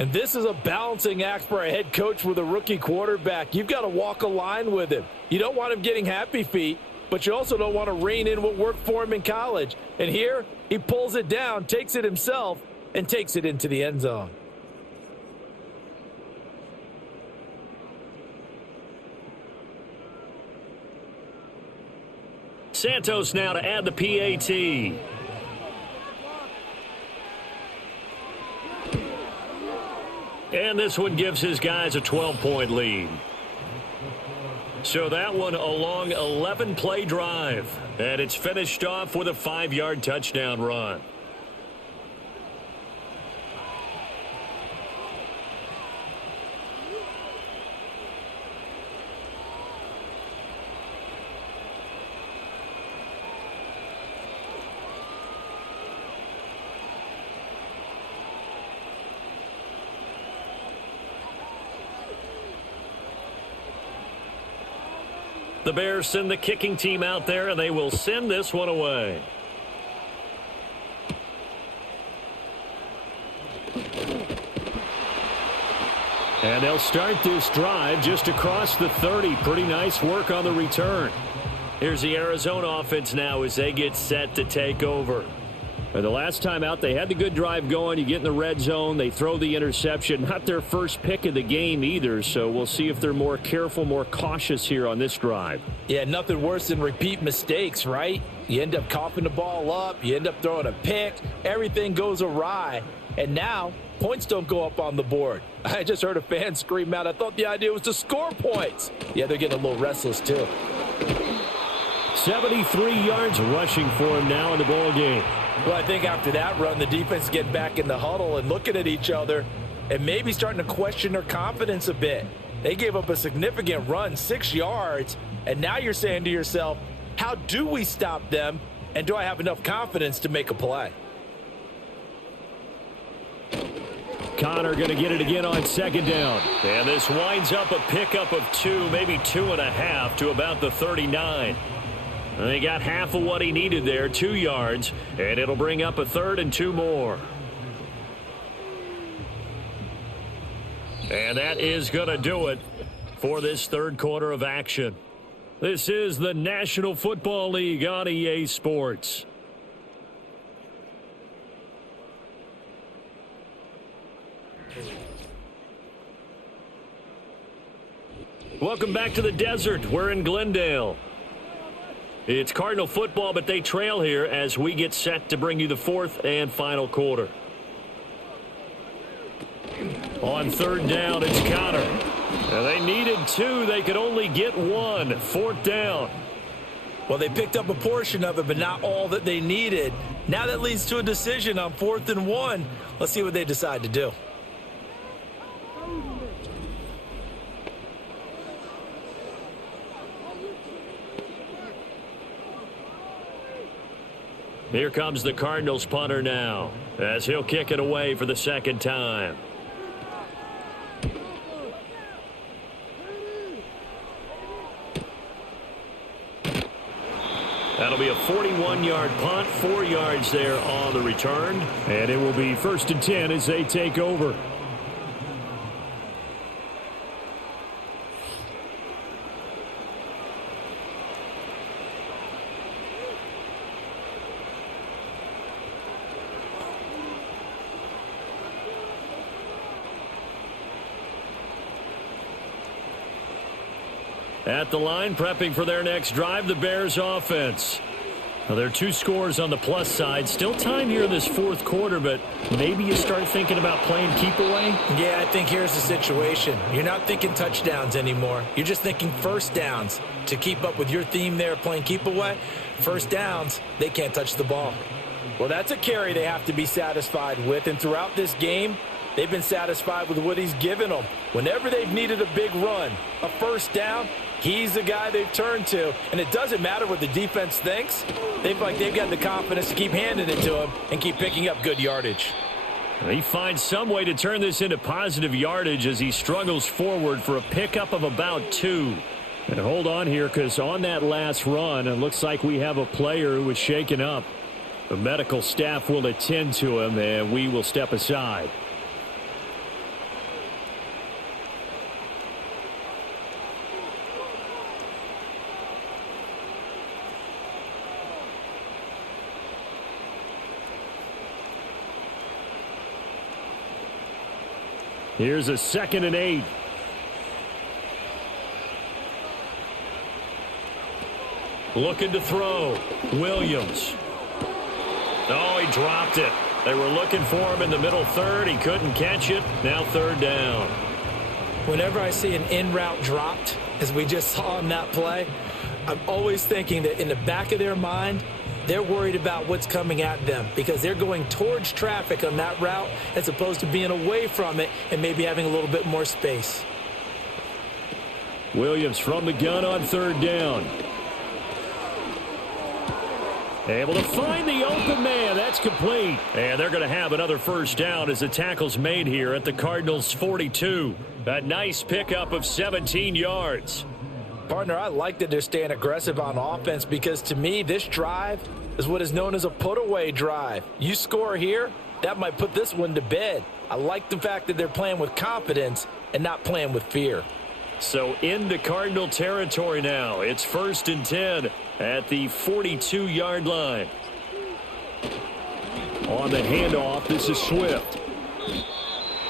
And this is a balancing act for a head coach with a rookie quarterback. You've got to walk a line with him. You don't want him getting happy feet, but you also don't want to rein in what worked for him in college. And here, he pulls it down, takes it himself, and takes it into the end zone. Santos now to add the PAT. And this one gives his guys a 12-point lead. So that one a long 11-play drive. And it's finished off with a 5-yard touchdown run. The Bears send the kicking team out there, and they will send this one away. And they'll start this drive just across the 30. Pretty nice work on the return. Here's the Arizona offense now as they get set to take over. The last time out, they had the good drive going. You get in the red zone. They throw the interception. Not their first pick of the game either, so we'll see if they're more careful, more cautious here on this drive. Yeah, nothing worse than repeat mistakes, right? You end up coughing the ball up. You end up throwing a pick. Everything goes awry. And now, points don't go up on the board. I just heard a fan scream out, I thought the idea was to score points. Yeah, they're getting a little restless, too. 73 yards rushing for him now in the ball game. Well, I think after that run, the defense get back in the huddle and looking at each other and maybe starting to question their confidence a bit. They gave up a significant run, 6 yards, and now you're saying to yourself, how do we stop them, and do I have enough confidence to make a play? Conor going to get it again on second down. And this winds up a pickup of 2, maybe 2.5 to about the 39. And he got half of what he needed there, 2 yards, and it'll bring up a third and 2 more. And that is going to do it for this third quarter of action. This is the National Football League on EA Sports. Welcome back to the desert. We're in Glendale. It's Cardinal football, but they trail here as we get set to bring you the fourth and final quarter. On third down, it's Conor. Now, they needed 2. They could only get 1. Fourth down. Well, they picked up a portion of it, but not all that they needed. Now that leads to a decision on 4th and 1. Let's see what they decide to do. Here comes the Cardinals punter now, as he'll kick it away for the second time. That'll be a 41-yard punt, 4 yards there on the return. And it will be 1st and 10 as they take over. At the line, prepping for their next drive, the Bears offense. Now, there are 2 scores on the plus side. Still time here in this fourth quarter, but maybe you start thinking about playing keep away? Yeah, I think here's the situation. You're not thinking touchdowns anymore. You're just thinking first downs. To keep up with your theme there, playing keep away, first downs, they can't touch the ball. Well, that's a carry they have to be satisfied with, and throughout this game, they've been satisfied with what he's given them. Whenever they've needed a big run, a first down, he's the guy they've turned to. And it doesn't matter what the defense thinks. They feel like they've got the confidence to keep handing it to him and keep picking up good yardage. He finds some way to turn this into positive yardage as he struggles forward for a pickup of about 2. And hold on here, because on that last run, it looks like we have a player who was shaken up. The medical staff will attend to him, and we will step aside. Here's a 2nd and 8. Looking to throw. Williams. Oh, he dropped it. They were looking for him in the middle third. He couldn't catch it. Now 3rd down. Whenever I see an in-route dropped, as we just saw in that play, I'm always thinking that in the back of their mind, they're worried about what's coming at them because they're going towards traffic on that route as opposed to being away from it and maybe having a little bit more space. Williams from the gun on 3rd down. Able to find the open man. That's complete. And they're going to have another first down as the tackle's made here at the Cardinals' 42. A nice pickup of 17 yards. Partner, I like that they're staying aggressive on offense because to me, this drive is what is known as a put-away drive. You score here, that might put this one to bed. I like the fact that they're playing with confidence and not playing with fear. So into Cardinal territory now. It's 1st and 10 at the 42-yard line. On the handoff, this is Swift.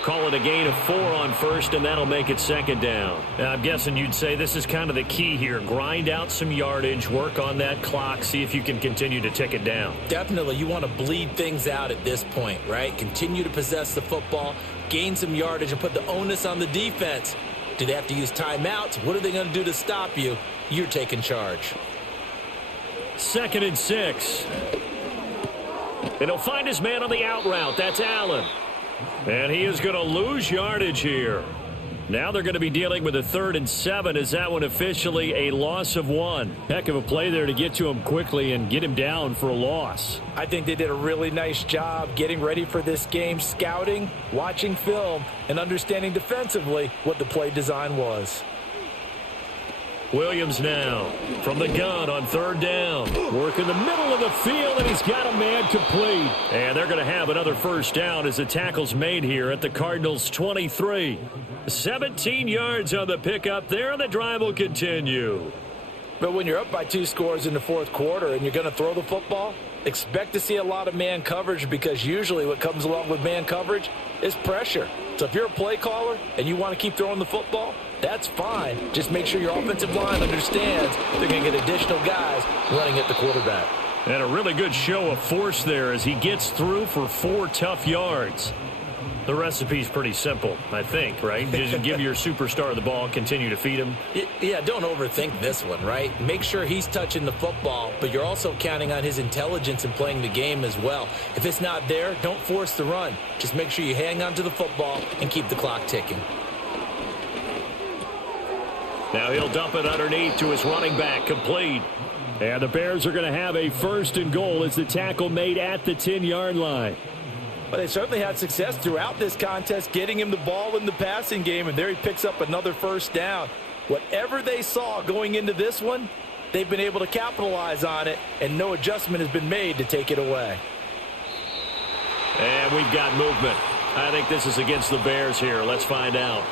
Call it a gain of 4 on 1st, and that'll make it 2nd down. Now, I'm guessing you'd say this is kind of the key here. Grind out some yardage, work on that clock, see if you can continue to tick it down. Definitely. You want to bleed things out at this point, right? Continue to possess the football, gain some yardage, and put the onus on the defense. Do they have to use timeouts? What are they going to do to stop you? You're taking charge. 2nd and 6. And he'll find his man on the out route. That's Allen. And he is going to lose yardage here. Now they're going to be dealing with a 3rd and 7. Is that one officially a loss of 1? Heck of a play there to get to him quickly and get him down for a loss. I think they did a really nice job getting ready for this game, scouting, watching film, and understanding defensively what the play design was. Williams now from the gun on 3rd down. Work in the middle of the field, and he's got a man complete. And they're going to have another first down as the tackle's made here at the Cardinals' 23. 17 yards on the pickup there, and the drive will continue. But when you're up by 2 scores in the 4th quarter and you're going to throw the football, expect to see a lot of man coverage because usually what comes along with man coverage is pressure. So if you're a play caller and you want to keep throwing the football, that's fine. Just make sure your offensive line understands they're going to get additional guys running at the quarterback. And a really good show of force there as he gets through for 4 tough yards. The recipe's pretty simple, I think, right? Just give your superstar the ball, continue to feed him. Yeah, don't overthink this one, right? Make sure he's touching the football, but you're also counting on his intelligence in playing the game as well. If it's not there, don't force the run. Just make sure you hang on to the football and keep the clock ticking. Now he'll dump it underneath to his running back, complete. And the Bears are going to have a 1st and goal as the tackle made at the 10-yard line. Well, they certainly had success throughout this contest, getting him the ball in the passing game, and there he picks up another 1st down. Whatever they saw going into this one, they've been able to capitalize on it, and no adjustment has been made to take it away. And we've got movement. I think this is against the Bears here. Let's find out.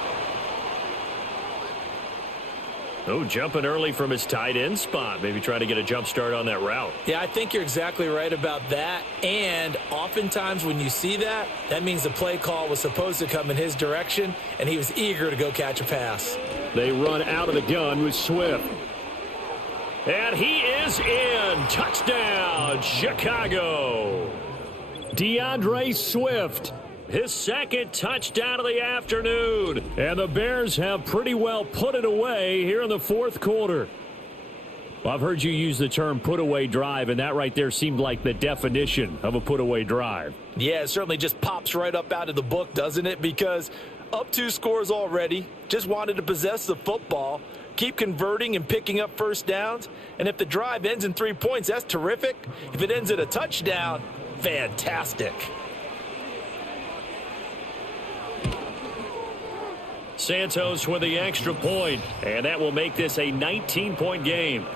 Oh, jumping early from his tight end spot. Maybe trying to get a jump start on that route. Yeah, I think you're exactly right about that. And oftentimes when you see that, that means the play call was supposed to come in his direction, and he was eager to go catch a pass. They run out of the gun with Swift. And he is in. Touchdown, Chicago. DeAndre Swift. His 2nd touchdown of the afternoon. And the Bears have pretty well put it away here in the 4th quarter. Well, I've heard you use the term put-away drive, and that right there seemed like the definition of a put-away drive. Yeah, it certainly just pops right up out of the book, doesn't it? Because up 2 scores already, just wanted to possess the football, keep converting and picking up 1st downs. And if the drive ends in 3 points, that's terrific. If it ends in a touchdown, fantastic. Santos with the extra point, and that will make this a 19-point game.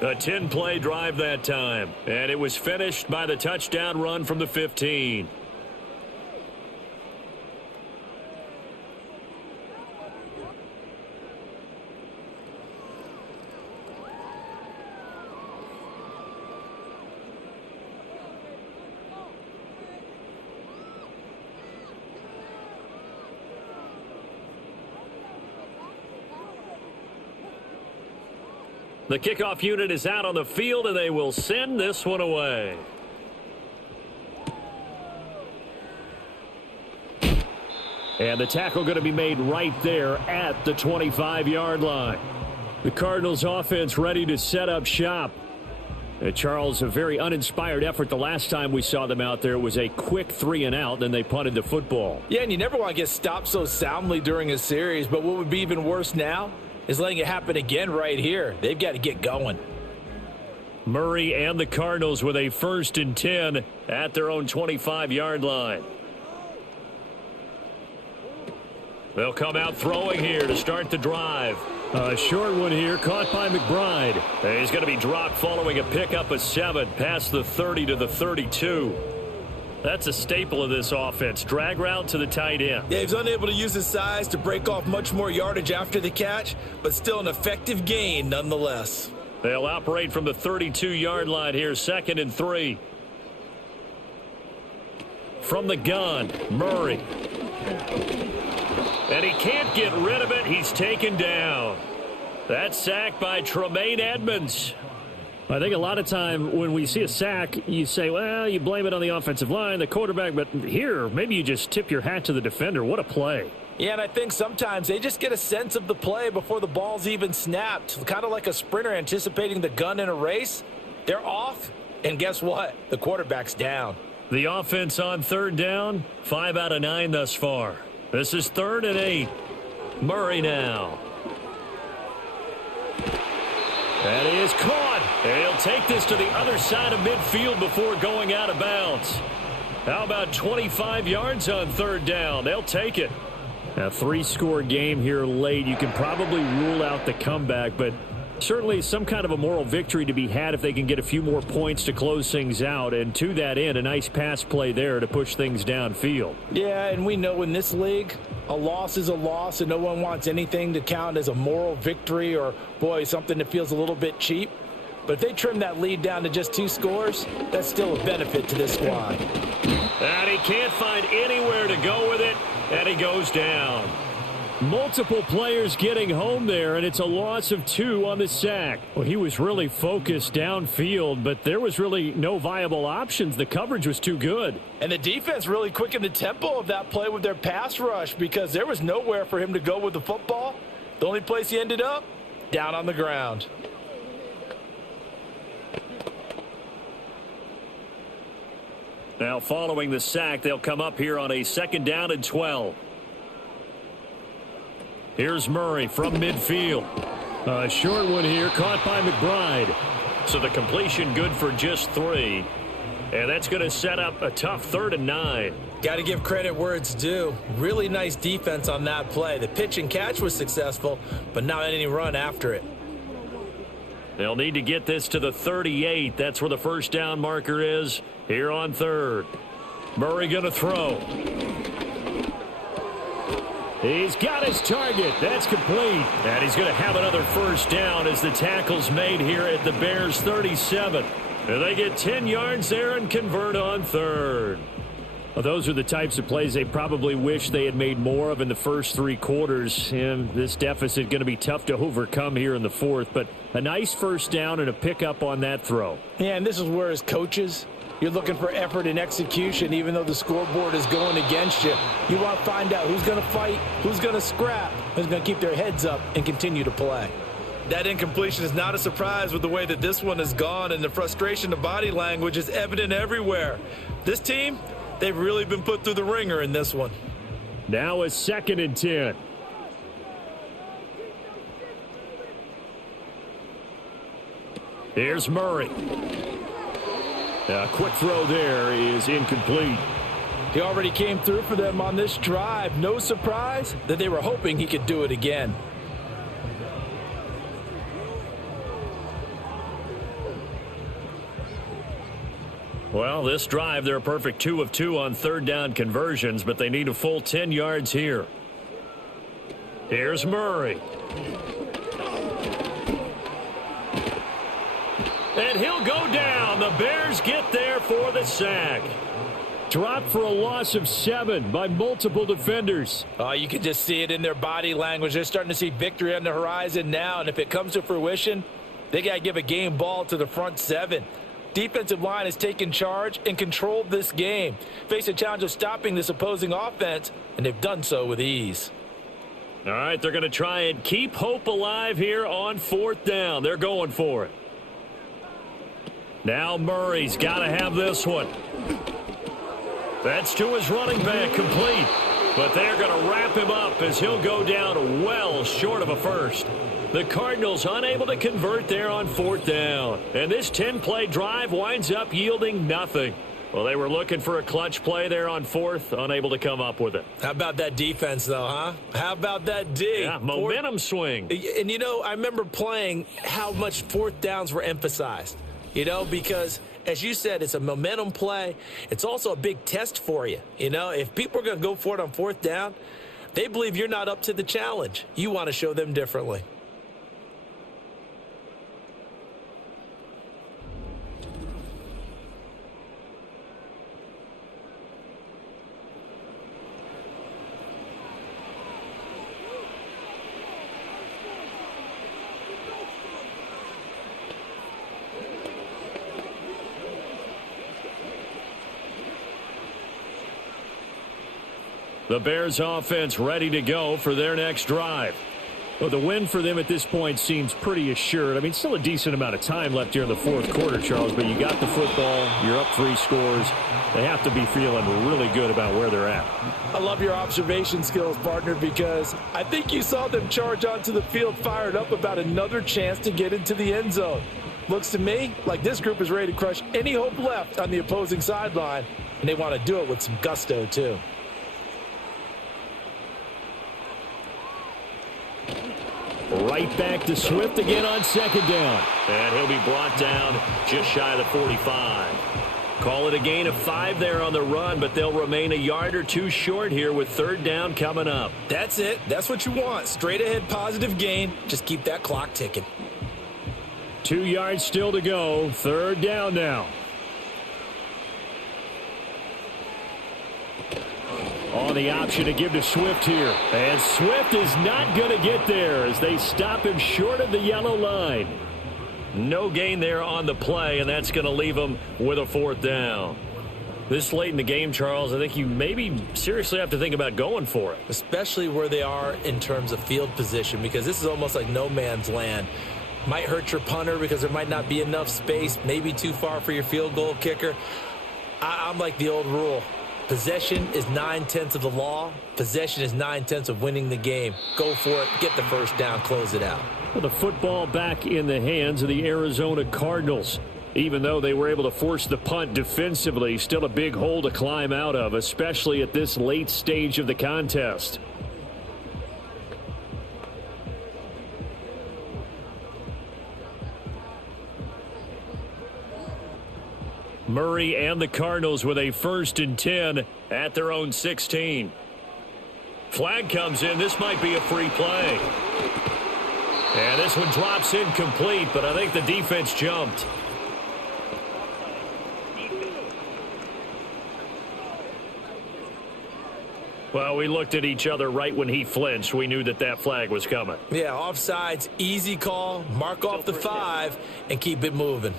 A 10-play drive that time, and it was finished by the touchdown run from the 15. The kickoff unit is out on the field, and they will send this one away. And the tackle going to be made right there at the 25-yard line. The Cardinals offense ready to set up shop. Charles, a very uninspired effort the last time we saw them out there. It was a quick 3-and-out, then they punted the football. Yeah, and you never want to get stopped so soundly during a series, but what would be even worse now is letting it happen again right here. They've got to get going. Murray and the Cardinals with a 1st and 10 at their own 25-yard line. They'll come out throwing here to start the drive. A short one here, caught by McBride. He's going to be dropped following a pickup of 7 past the 30 to the 32. That's a staple of this offense. Drag route to the tight end. Yeah, he's unable to use his size to break off much more yardage after the catch, but still an effective gain nonetheless. They'll operate from the 32-yard line here, 2nd and 3. From the gun, Murray. And he can't get rid of it. He's taken down. That's sacked by Tremaine Edmonds. I think a lot of time when we see a sack, you say, well, you blame it on the offensive line, the quarterback, but here, maybe you just tip your hat to the defender. What a play. Yeah, and I think sometimes they just get a sense of the play before the ball's even snapped. Kind of like a sprinter anticipating the gun in a race. They're off, and guess what? The quarterback's down. The offense on 3rd down, 5 out of 9 thus far. This is 3rd and 8. Murray now. And he is caught. And he'll take this to the other side of midfield before going out of bounds. How about 25 yards on 3rd down? They'll take it. A 3-score game here late. You can probably rule out the comeback, but certainly some kind of a moral victory to be had if they can get a few more points to close things out. And to that end, a nice pass play there to push things downfield. Yeah, and we know in this league, a loss is a loss, and no one wants anything to count as a moral victory or, boy, something that feels a little bit cheap. But if they trim that lead down to just 2 scores, that's still a benefit to this squad. And he can't find anywhere to go with it, and he goes down. Multiple players getting home there, and it's a loss of 2 on the sack. Well, he was really focused downfield, but there was really no viable options. The coverage was too good. And the defense really quickened the tempo of that play with their pass rush because there was nowhere for him to go with the football. The only place he ended up, down on the ground. Now following the sack, they'll come up here on a 2nd down and 12. Here's Murray from midfield. A short one here, caught by McBride. So the completion good for just 3. And that's going to set up a tough 3rd and 9. Got to give credit where it's due. Really nice defense on that play. The pitch and catch was successful, but not any run after it. They'll need to get this to the 38. That's where the first down marker is here on 3rd. Murray going to throw. He's got his target. That's complete. And he's going to have another first down as the tackle's made here at the Bears' 37. And they get 10 yards there and convert on 3rd. Well, those are the types of plays they probably wish they had made more of in the first 3 quarters. And this deficit going to be tough to overcome here in the 4th. But a nice first down and a pickup on that throw. Yeah, and this is where as coaches, you're looking for effort and execution, even though the scoreboard is going against you. You want to find out who's going to fight, who's going to scrap, who's going to keep their heads up and continue to play. That incompletion is not a surprise with the way that this one has gone, and the frustration of body language is evident everywhere. This team, they've really been put through the ringer in this one. Now a 2nd and 10. Here's Murray. A quick throw there is incomplete. He already came through for them on this drive. No surprise that they were hoping he could do it again. Well, this drive, they're a perfect 2 of 2 on 3rd down conversions, but they need a full 10 yards here. Here's Murray. And he'll go down. The Bears get there for the sack. Dropped for a loss of 7 by multiple defenders. Oh, you can just see it in their body language. They're starting to see victory on the horizon now, and if it comes to fruition, they got to give a game ball to the front 7. Defensive line has taken charge and controlled this game. Face a challenge of stopping this opposing offense, and they've done so with ease. All right, they're going to try and keep hope alive here on 4th down. They're going for it. Now Murray's got to have this one. That's to his running back, complete. But they're going to wrap him up as he'll go down well short of a first. The Cardinals unable to convert there on 4th down. And this 10-play drive winds up yielding nothing. Well, they were looking for a clutch play there on 4th, unable to come up with it. How about that defense, though, huh? How about that D? Yeah, momentum swing. And, you know, I remember playing how much 4th downs were emphasized. You know, because, as you said, it's a momentum play. It's also a big test for you. You know, if people are going to go for it on 4th down, they believe you're not up to the challenge. You want to show them differently. The Bears offense ready to go for their next drive. Well, the win for them at this point seems pretty assured. I mean, still a decent amount of time left here in the 4th quarter, Charles, but you got the football, you're up 3 scores. They have to be feeling really good about where they're at. I love your observation skills, partner, because I think you saw them charge onto the field fired up about another chance to get into the end zone. Looks to me like this group is ready to crush any hope left on the opposing sideline, and they want to do it with some gusto, too. Right back to Swift again on 2nd down. And he'll be brought down just shy of the 45. Call it a gain of 5 there on the run, but they'll remain a yard or 2 short here with 3rd down coming up. That's it. That's what you want. Straight ahead positive gain. Just keep that clock ticking. 2 yards still to go. 3rd down now. On the option to give to Swift here. And Swift is not going to get there as they stop him short of the yellow line. No gain there on the play, and that's going to leave him with a 4th down. This late in the game, Charles, I think you maybe seriously have to think about going for it. Especially where they are in terms of field position, because this is almost like no man's land. Might hurt your punter because there might not be enough space, maybe too far for your field goal kicker. I'm like the old rule. Possession is 9/10 of the law. Possession is 9/10 of winning the game. Go for it. Get the first down. Close it out. Well, the football back in the hands of the Arizona Cardinals. Even though they were able to force the punt defensively, still a big hole to climb out of, especially at this late stage of the contest. Murray and the Cardinals with a 1st and 10 at their own 16. Flag comes in. This might be a free play. And this one drops incomplete, but I think the defense jumped. Well, we looked at each other right when he flinched. We knew that that flag was coming. Yeah, offsides, easy call. Mark off the 5 and keep it moving.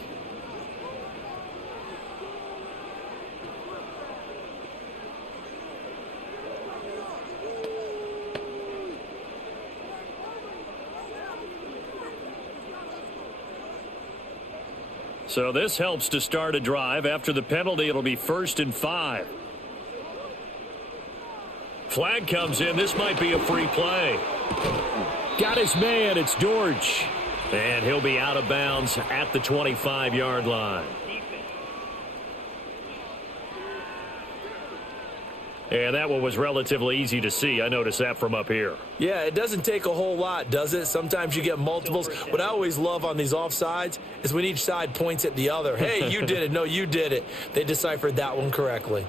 So this helps to start a drive. After the penalty, it'll be 1st and 5. Flag comes in. This might be a free play. Got his man. It's Dortch. And he'll be out of bounds at the 25-yard line. And that one was relatively easy to see. I noticed that from up here. Yeah, it doesn't take a whole lot, does it? Sometimes you get multiples. What I always love on these offsides is when each side points at the other. Hey, you did it. No, you did it. They deciphered that one correctly.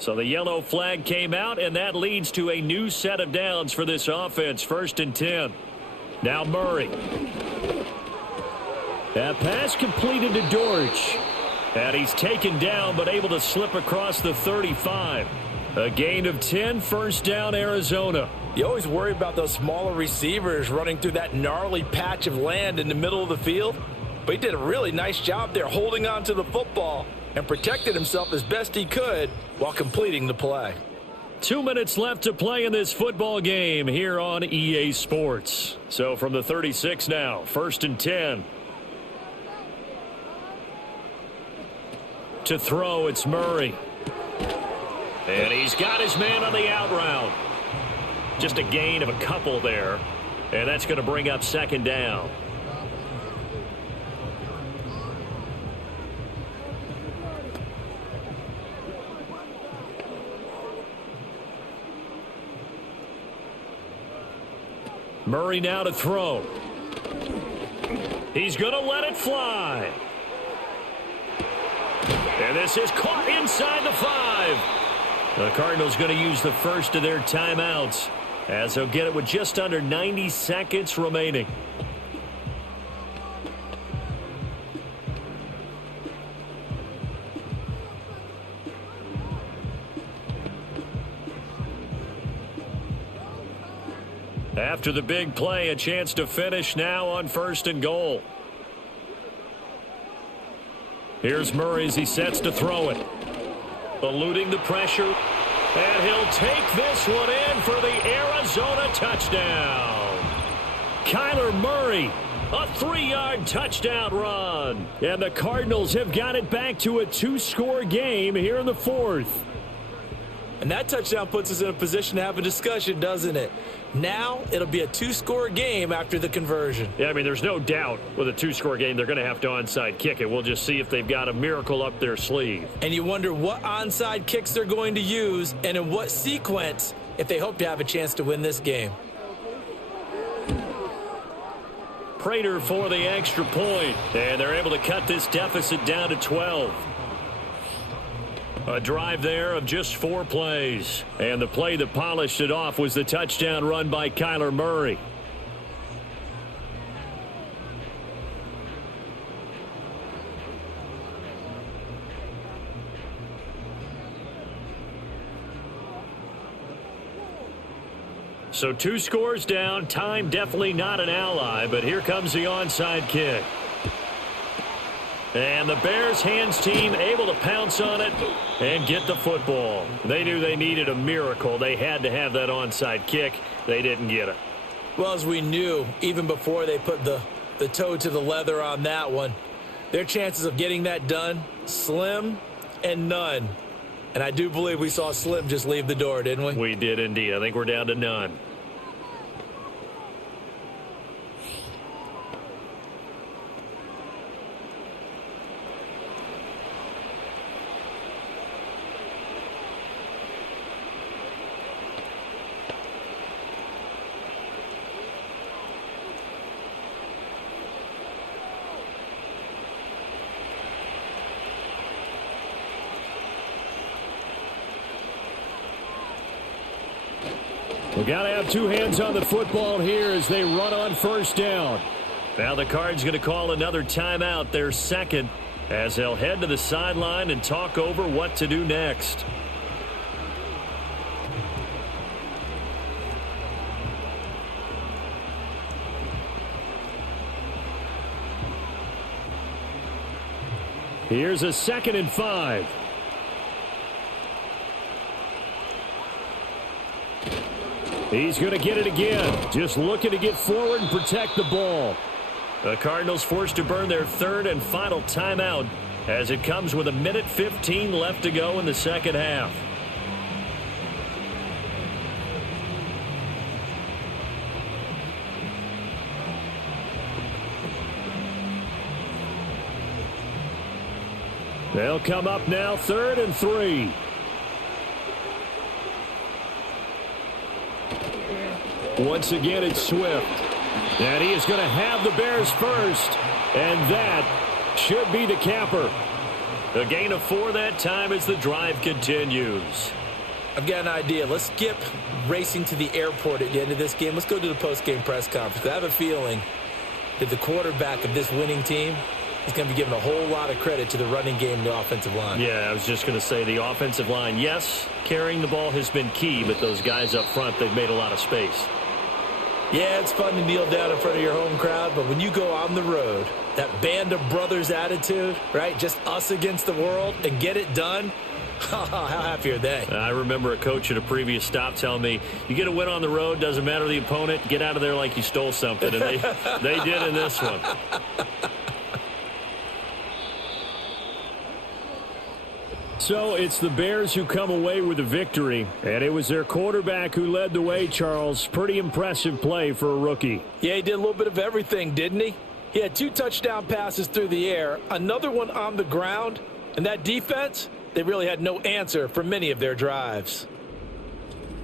So the yellow flag came out, and that leads to a new set of downs for this offense. 1st and 10. Now Murray. That pass completed to Dortch. And he's taken down, but able to slip across the 35. A gain of 10, 1st down, Arizona. You always worry about those smaller receivers running through that gnarly patch of land in the middle of the field. But he did a really nice job there holding on to the football and protected himself as best he could while completing the play. 2 minutes left to play in this football game here on EA Sports. So from the 36 now, 1st and 10. To throw, it's Murray. And he's got his man on the out route. Just a gain of a couple there. And that's going to bring up 2nd down. Murray now to throw. He's going to let it fly. And this is caught inside the 5. The Cardinals going to use the first of their timeouts as they'll get it with just under 90 seconds remaining. After the big play, a chance to finish now on 1st and goal. Here's Murray as he sets to throw it. Eluding the pressure. And he'll take this one in for the Arizona touchdown. Kyler Murray, a 3-yard touchdown run. And the Cardinals have got it back to a 2-score game here in the 4th. And that touchdown puts us in a position to have a discussion, doesn't it? Now it'll be a 2-score game after the conversion. Yeah, I mean, there's no doubt with a 2-score game they're going to have to onside kick it. We'll just see if they've got a miracle up their sleeve. And you wonder what onside kicks they're going to use and in what sequence if they hope to have a chance to win this game. Prater for the extra point, and they're able to cut this deficit down to 12. A drive there of just 4 plays. And the play that polished it off was the touchdown run by Kyler Murray. So 2 scores down. Time definitely not an ally, but here comes the onside kick. And the Bears hands team able to pounce on it and get the football. They knew they needed a miracle. They had to have that onside kick. They didn't get it. Well, as we knew, even before they put the toe to the leather on that one, their chances of getting that done, slim and none. And I do believe we saw Slim just leave the door, didn't we? We did indeed. I think we're down to none. We got to have 2 hands on the football here as they run on first down. Now the Cards going to call another timeout, their second, as they'll head to the sideline and talk over what to do next. Here's a 2nd and 5. He's going to get it again. Just looking to get forward and protect the ball. The Cardinals forced to burn their 3rd and final timeout as it comes with 1:15 left to go in the second half. They'll come up now 3rd and 3. Once again, it's Swift. And he is going to have the Bears first. And that should be the capper. A gain of 4 that time as the drive continues. I've got an idea. Let's skip racing to the airport at the end of this game. Let's go to the post-game press conference. I have a feeling that the quarterback of this winning team is going to be given a whole lot of credit to the running game and the offensive line. Yeah, I was just going to say the offensive line, yes, carrying the ball has been key, but those guys up front, they've made a lot of space. Yeah, it's fun to kneel down in front of your home crowd, but when you go on the road, that band of brothers attitude, right, just us against the world, and get it done, how happy are they? I remember a coach at a previous stop telling me, you get a win on the road, doesn't matter the opponent, get out of there like you stole something, and they did in this one. So it's the Bears who come away with the victory, and it was their quarterback who led the way, Charles. Pretty impressive play for a rookie. Yeah, he did a little bit of everything, didn't he? He had 2 touchdown passes through the air, another one on the ground, and that defense, they really had no answer for many of their drives.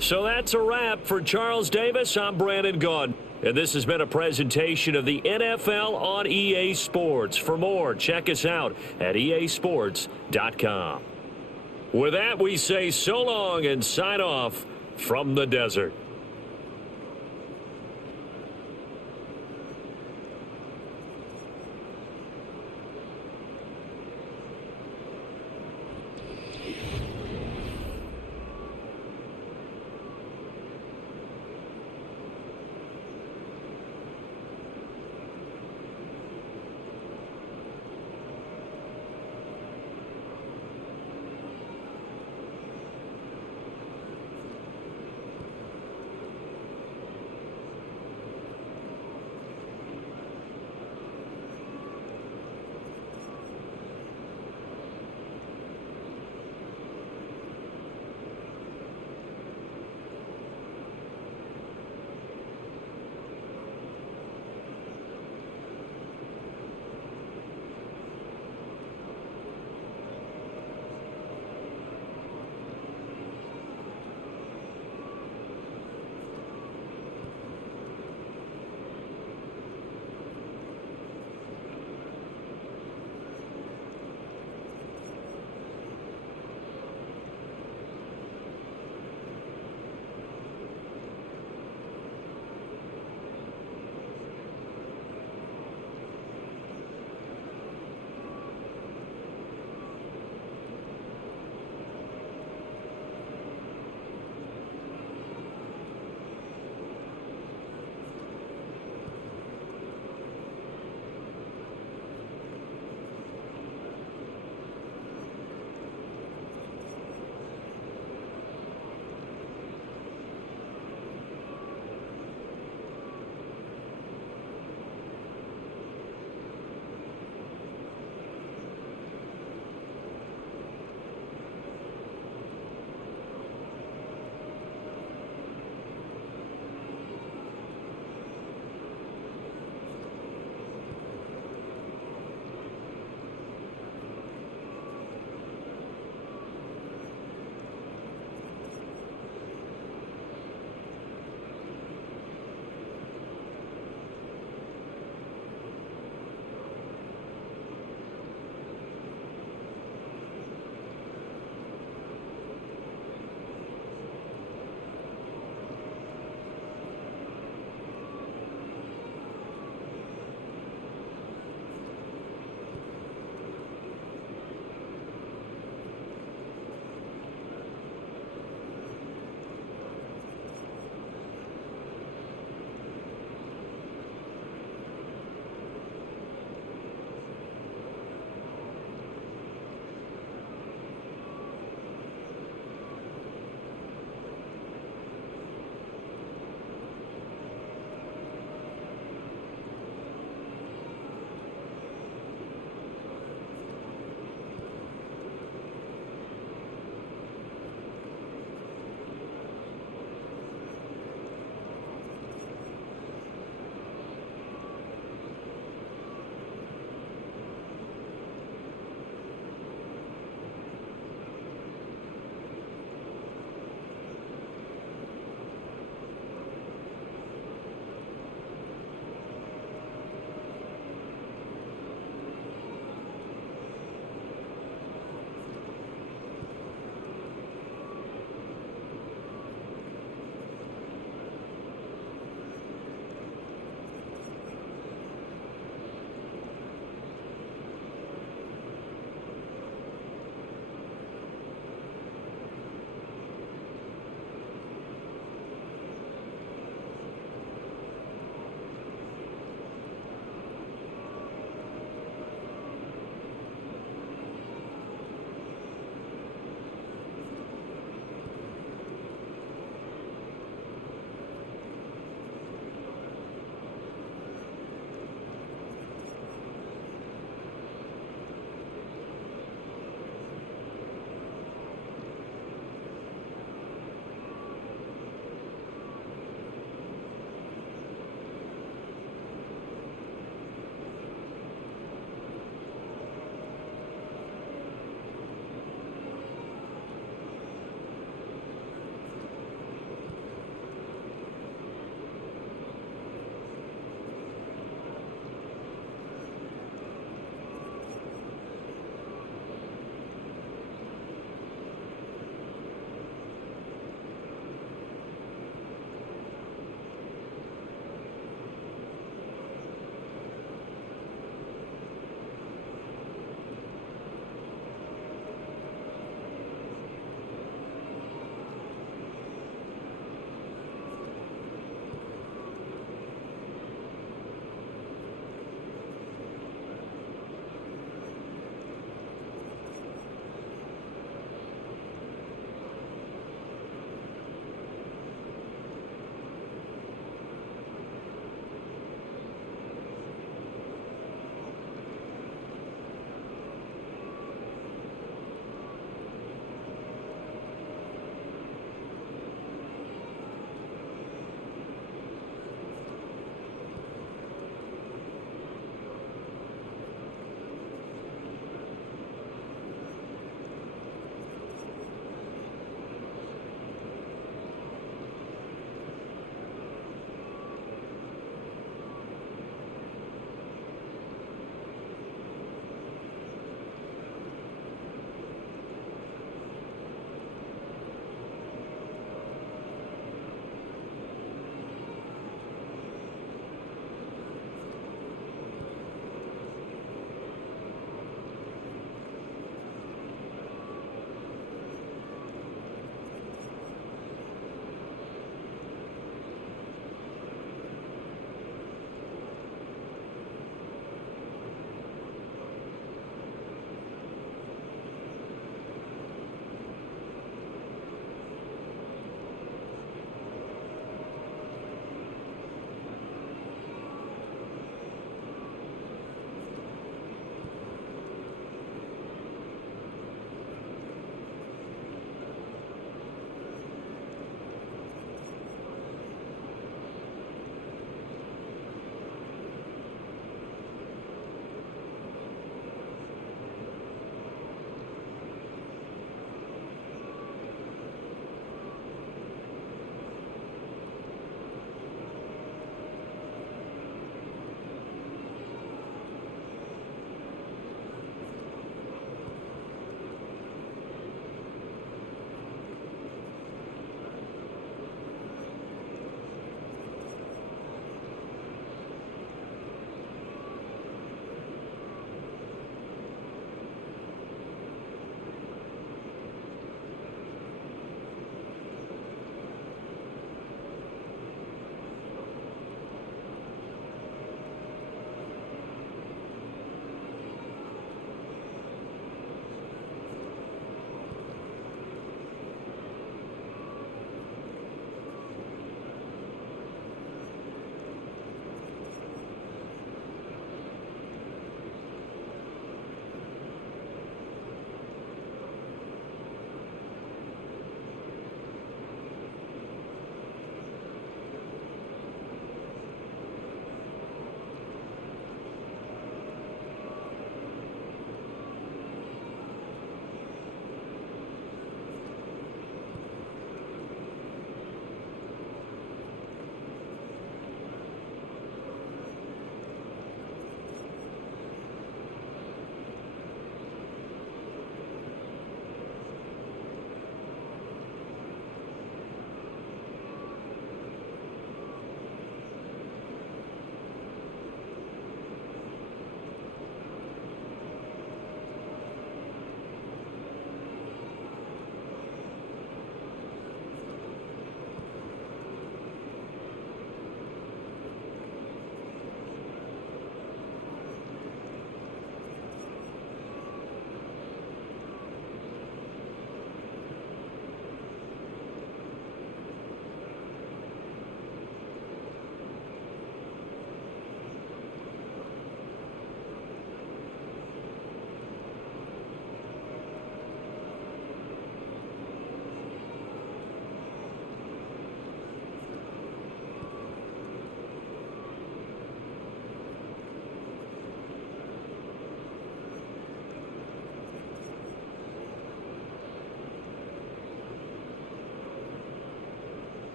So that's a wrap for Charles Davis. I'm Brandon Gunn, and this has been a presentation of the NFL on EA Sports. For more, check us out at easports.com. With that, we say so long and sign off from the desert.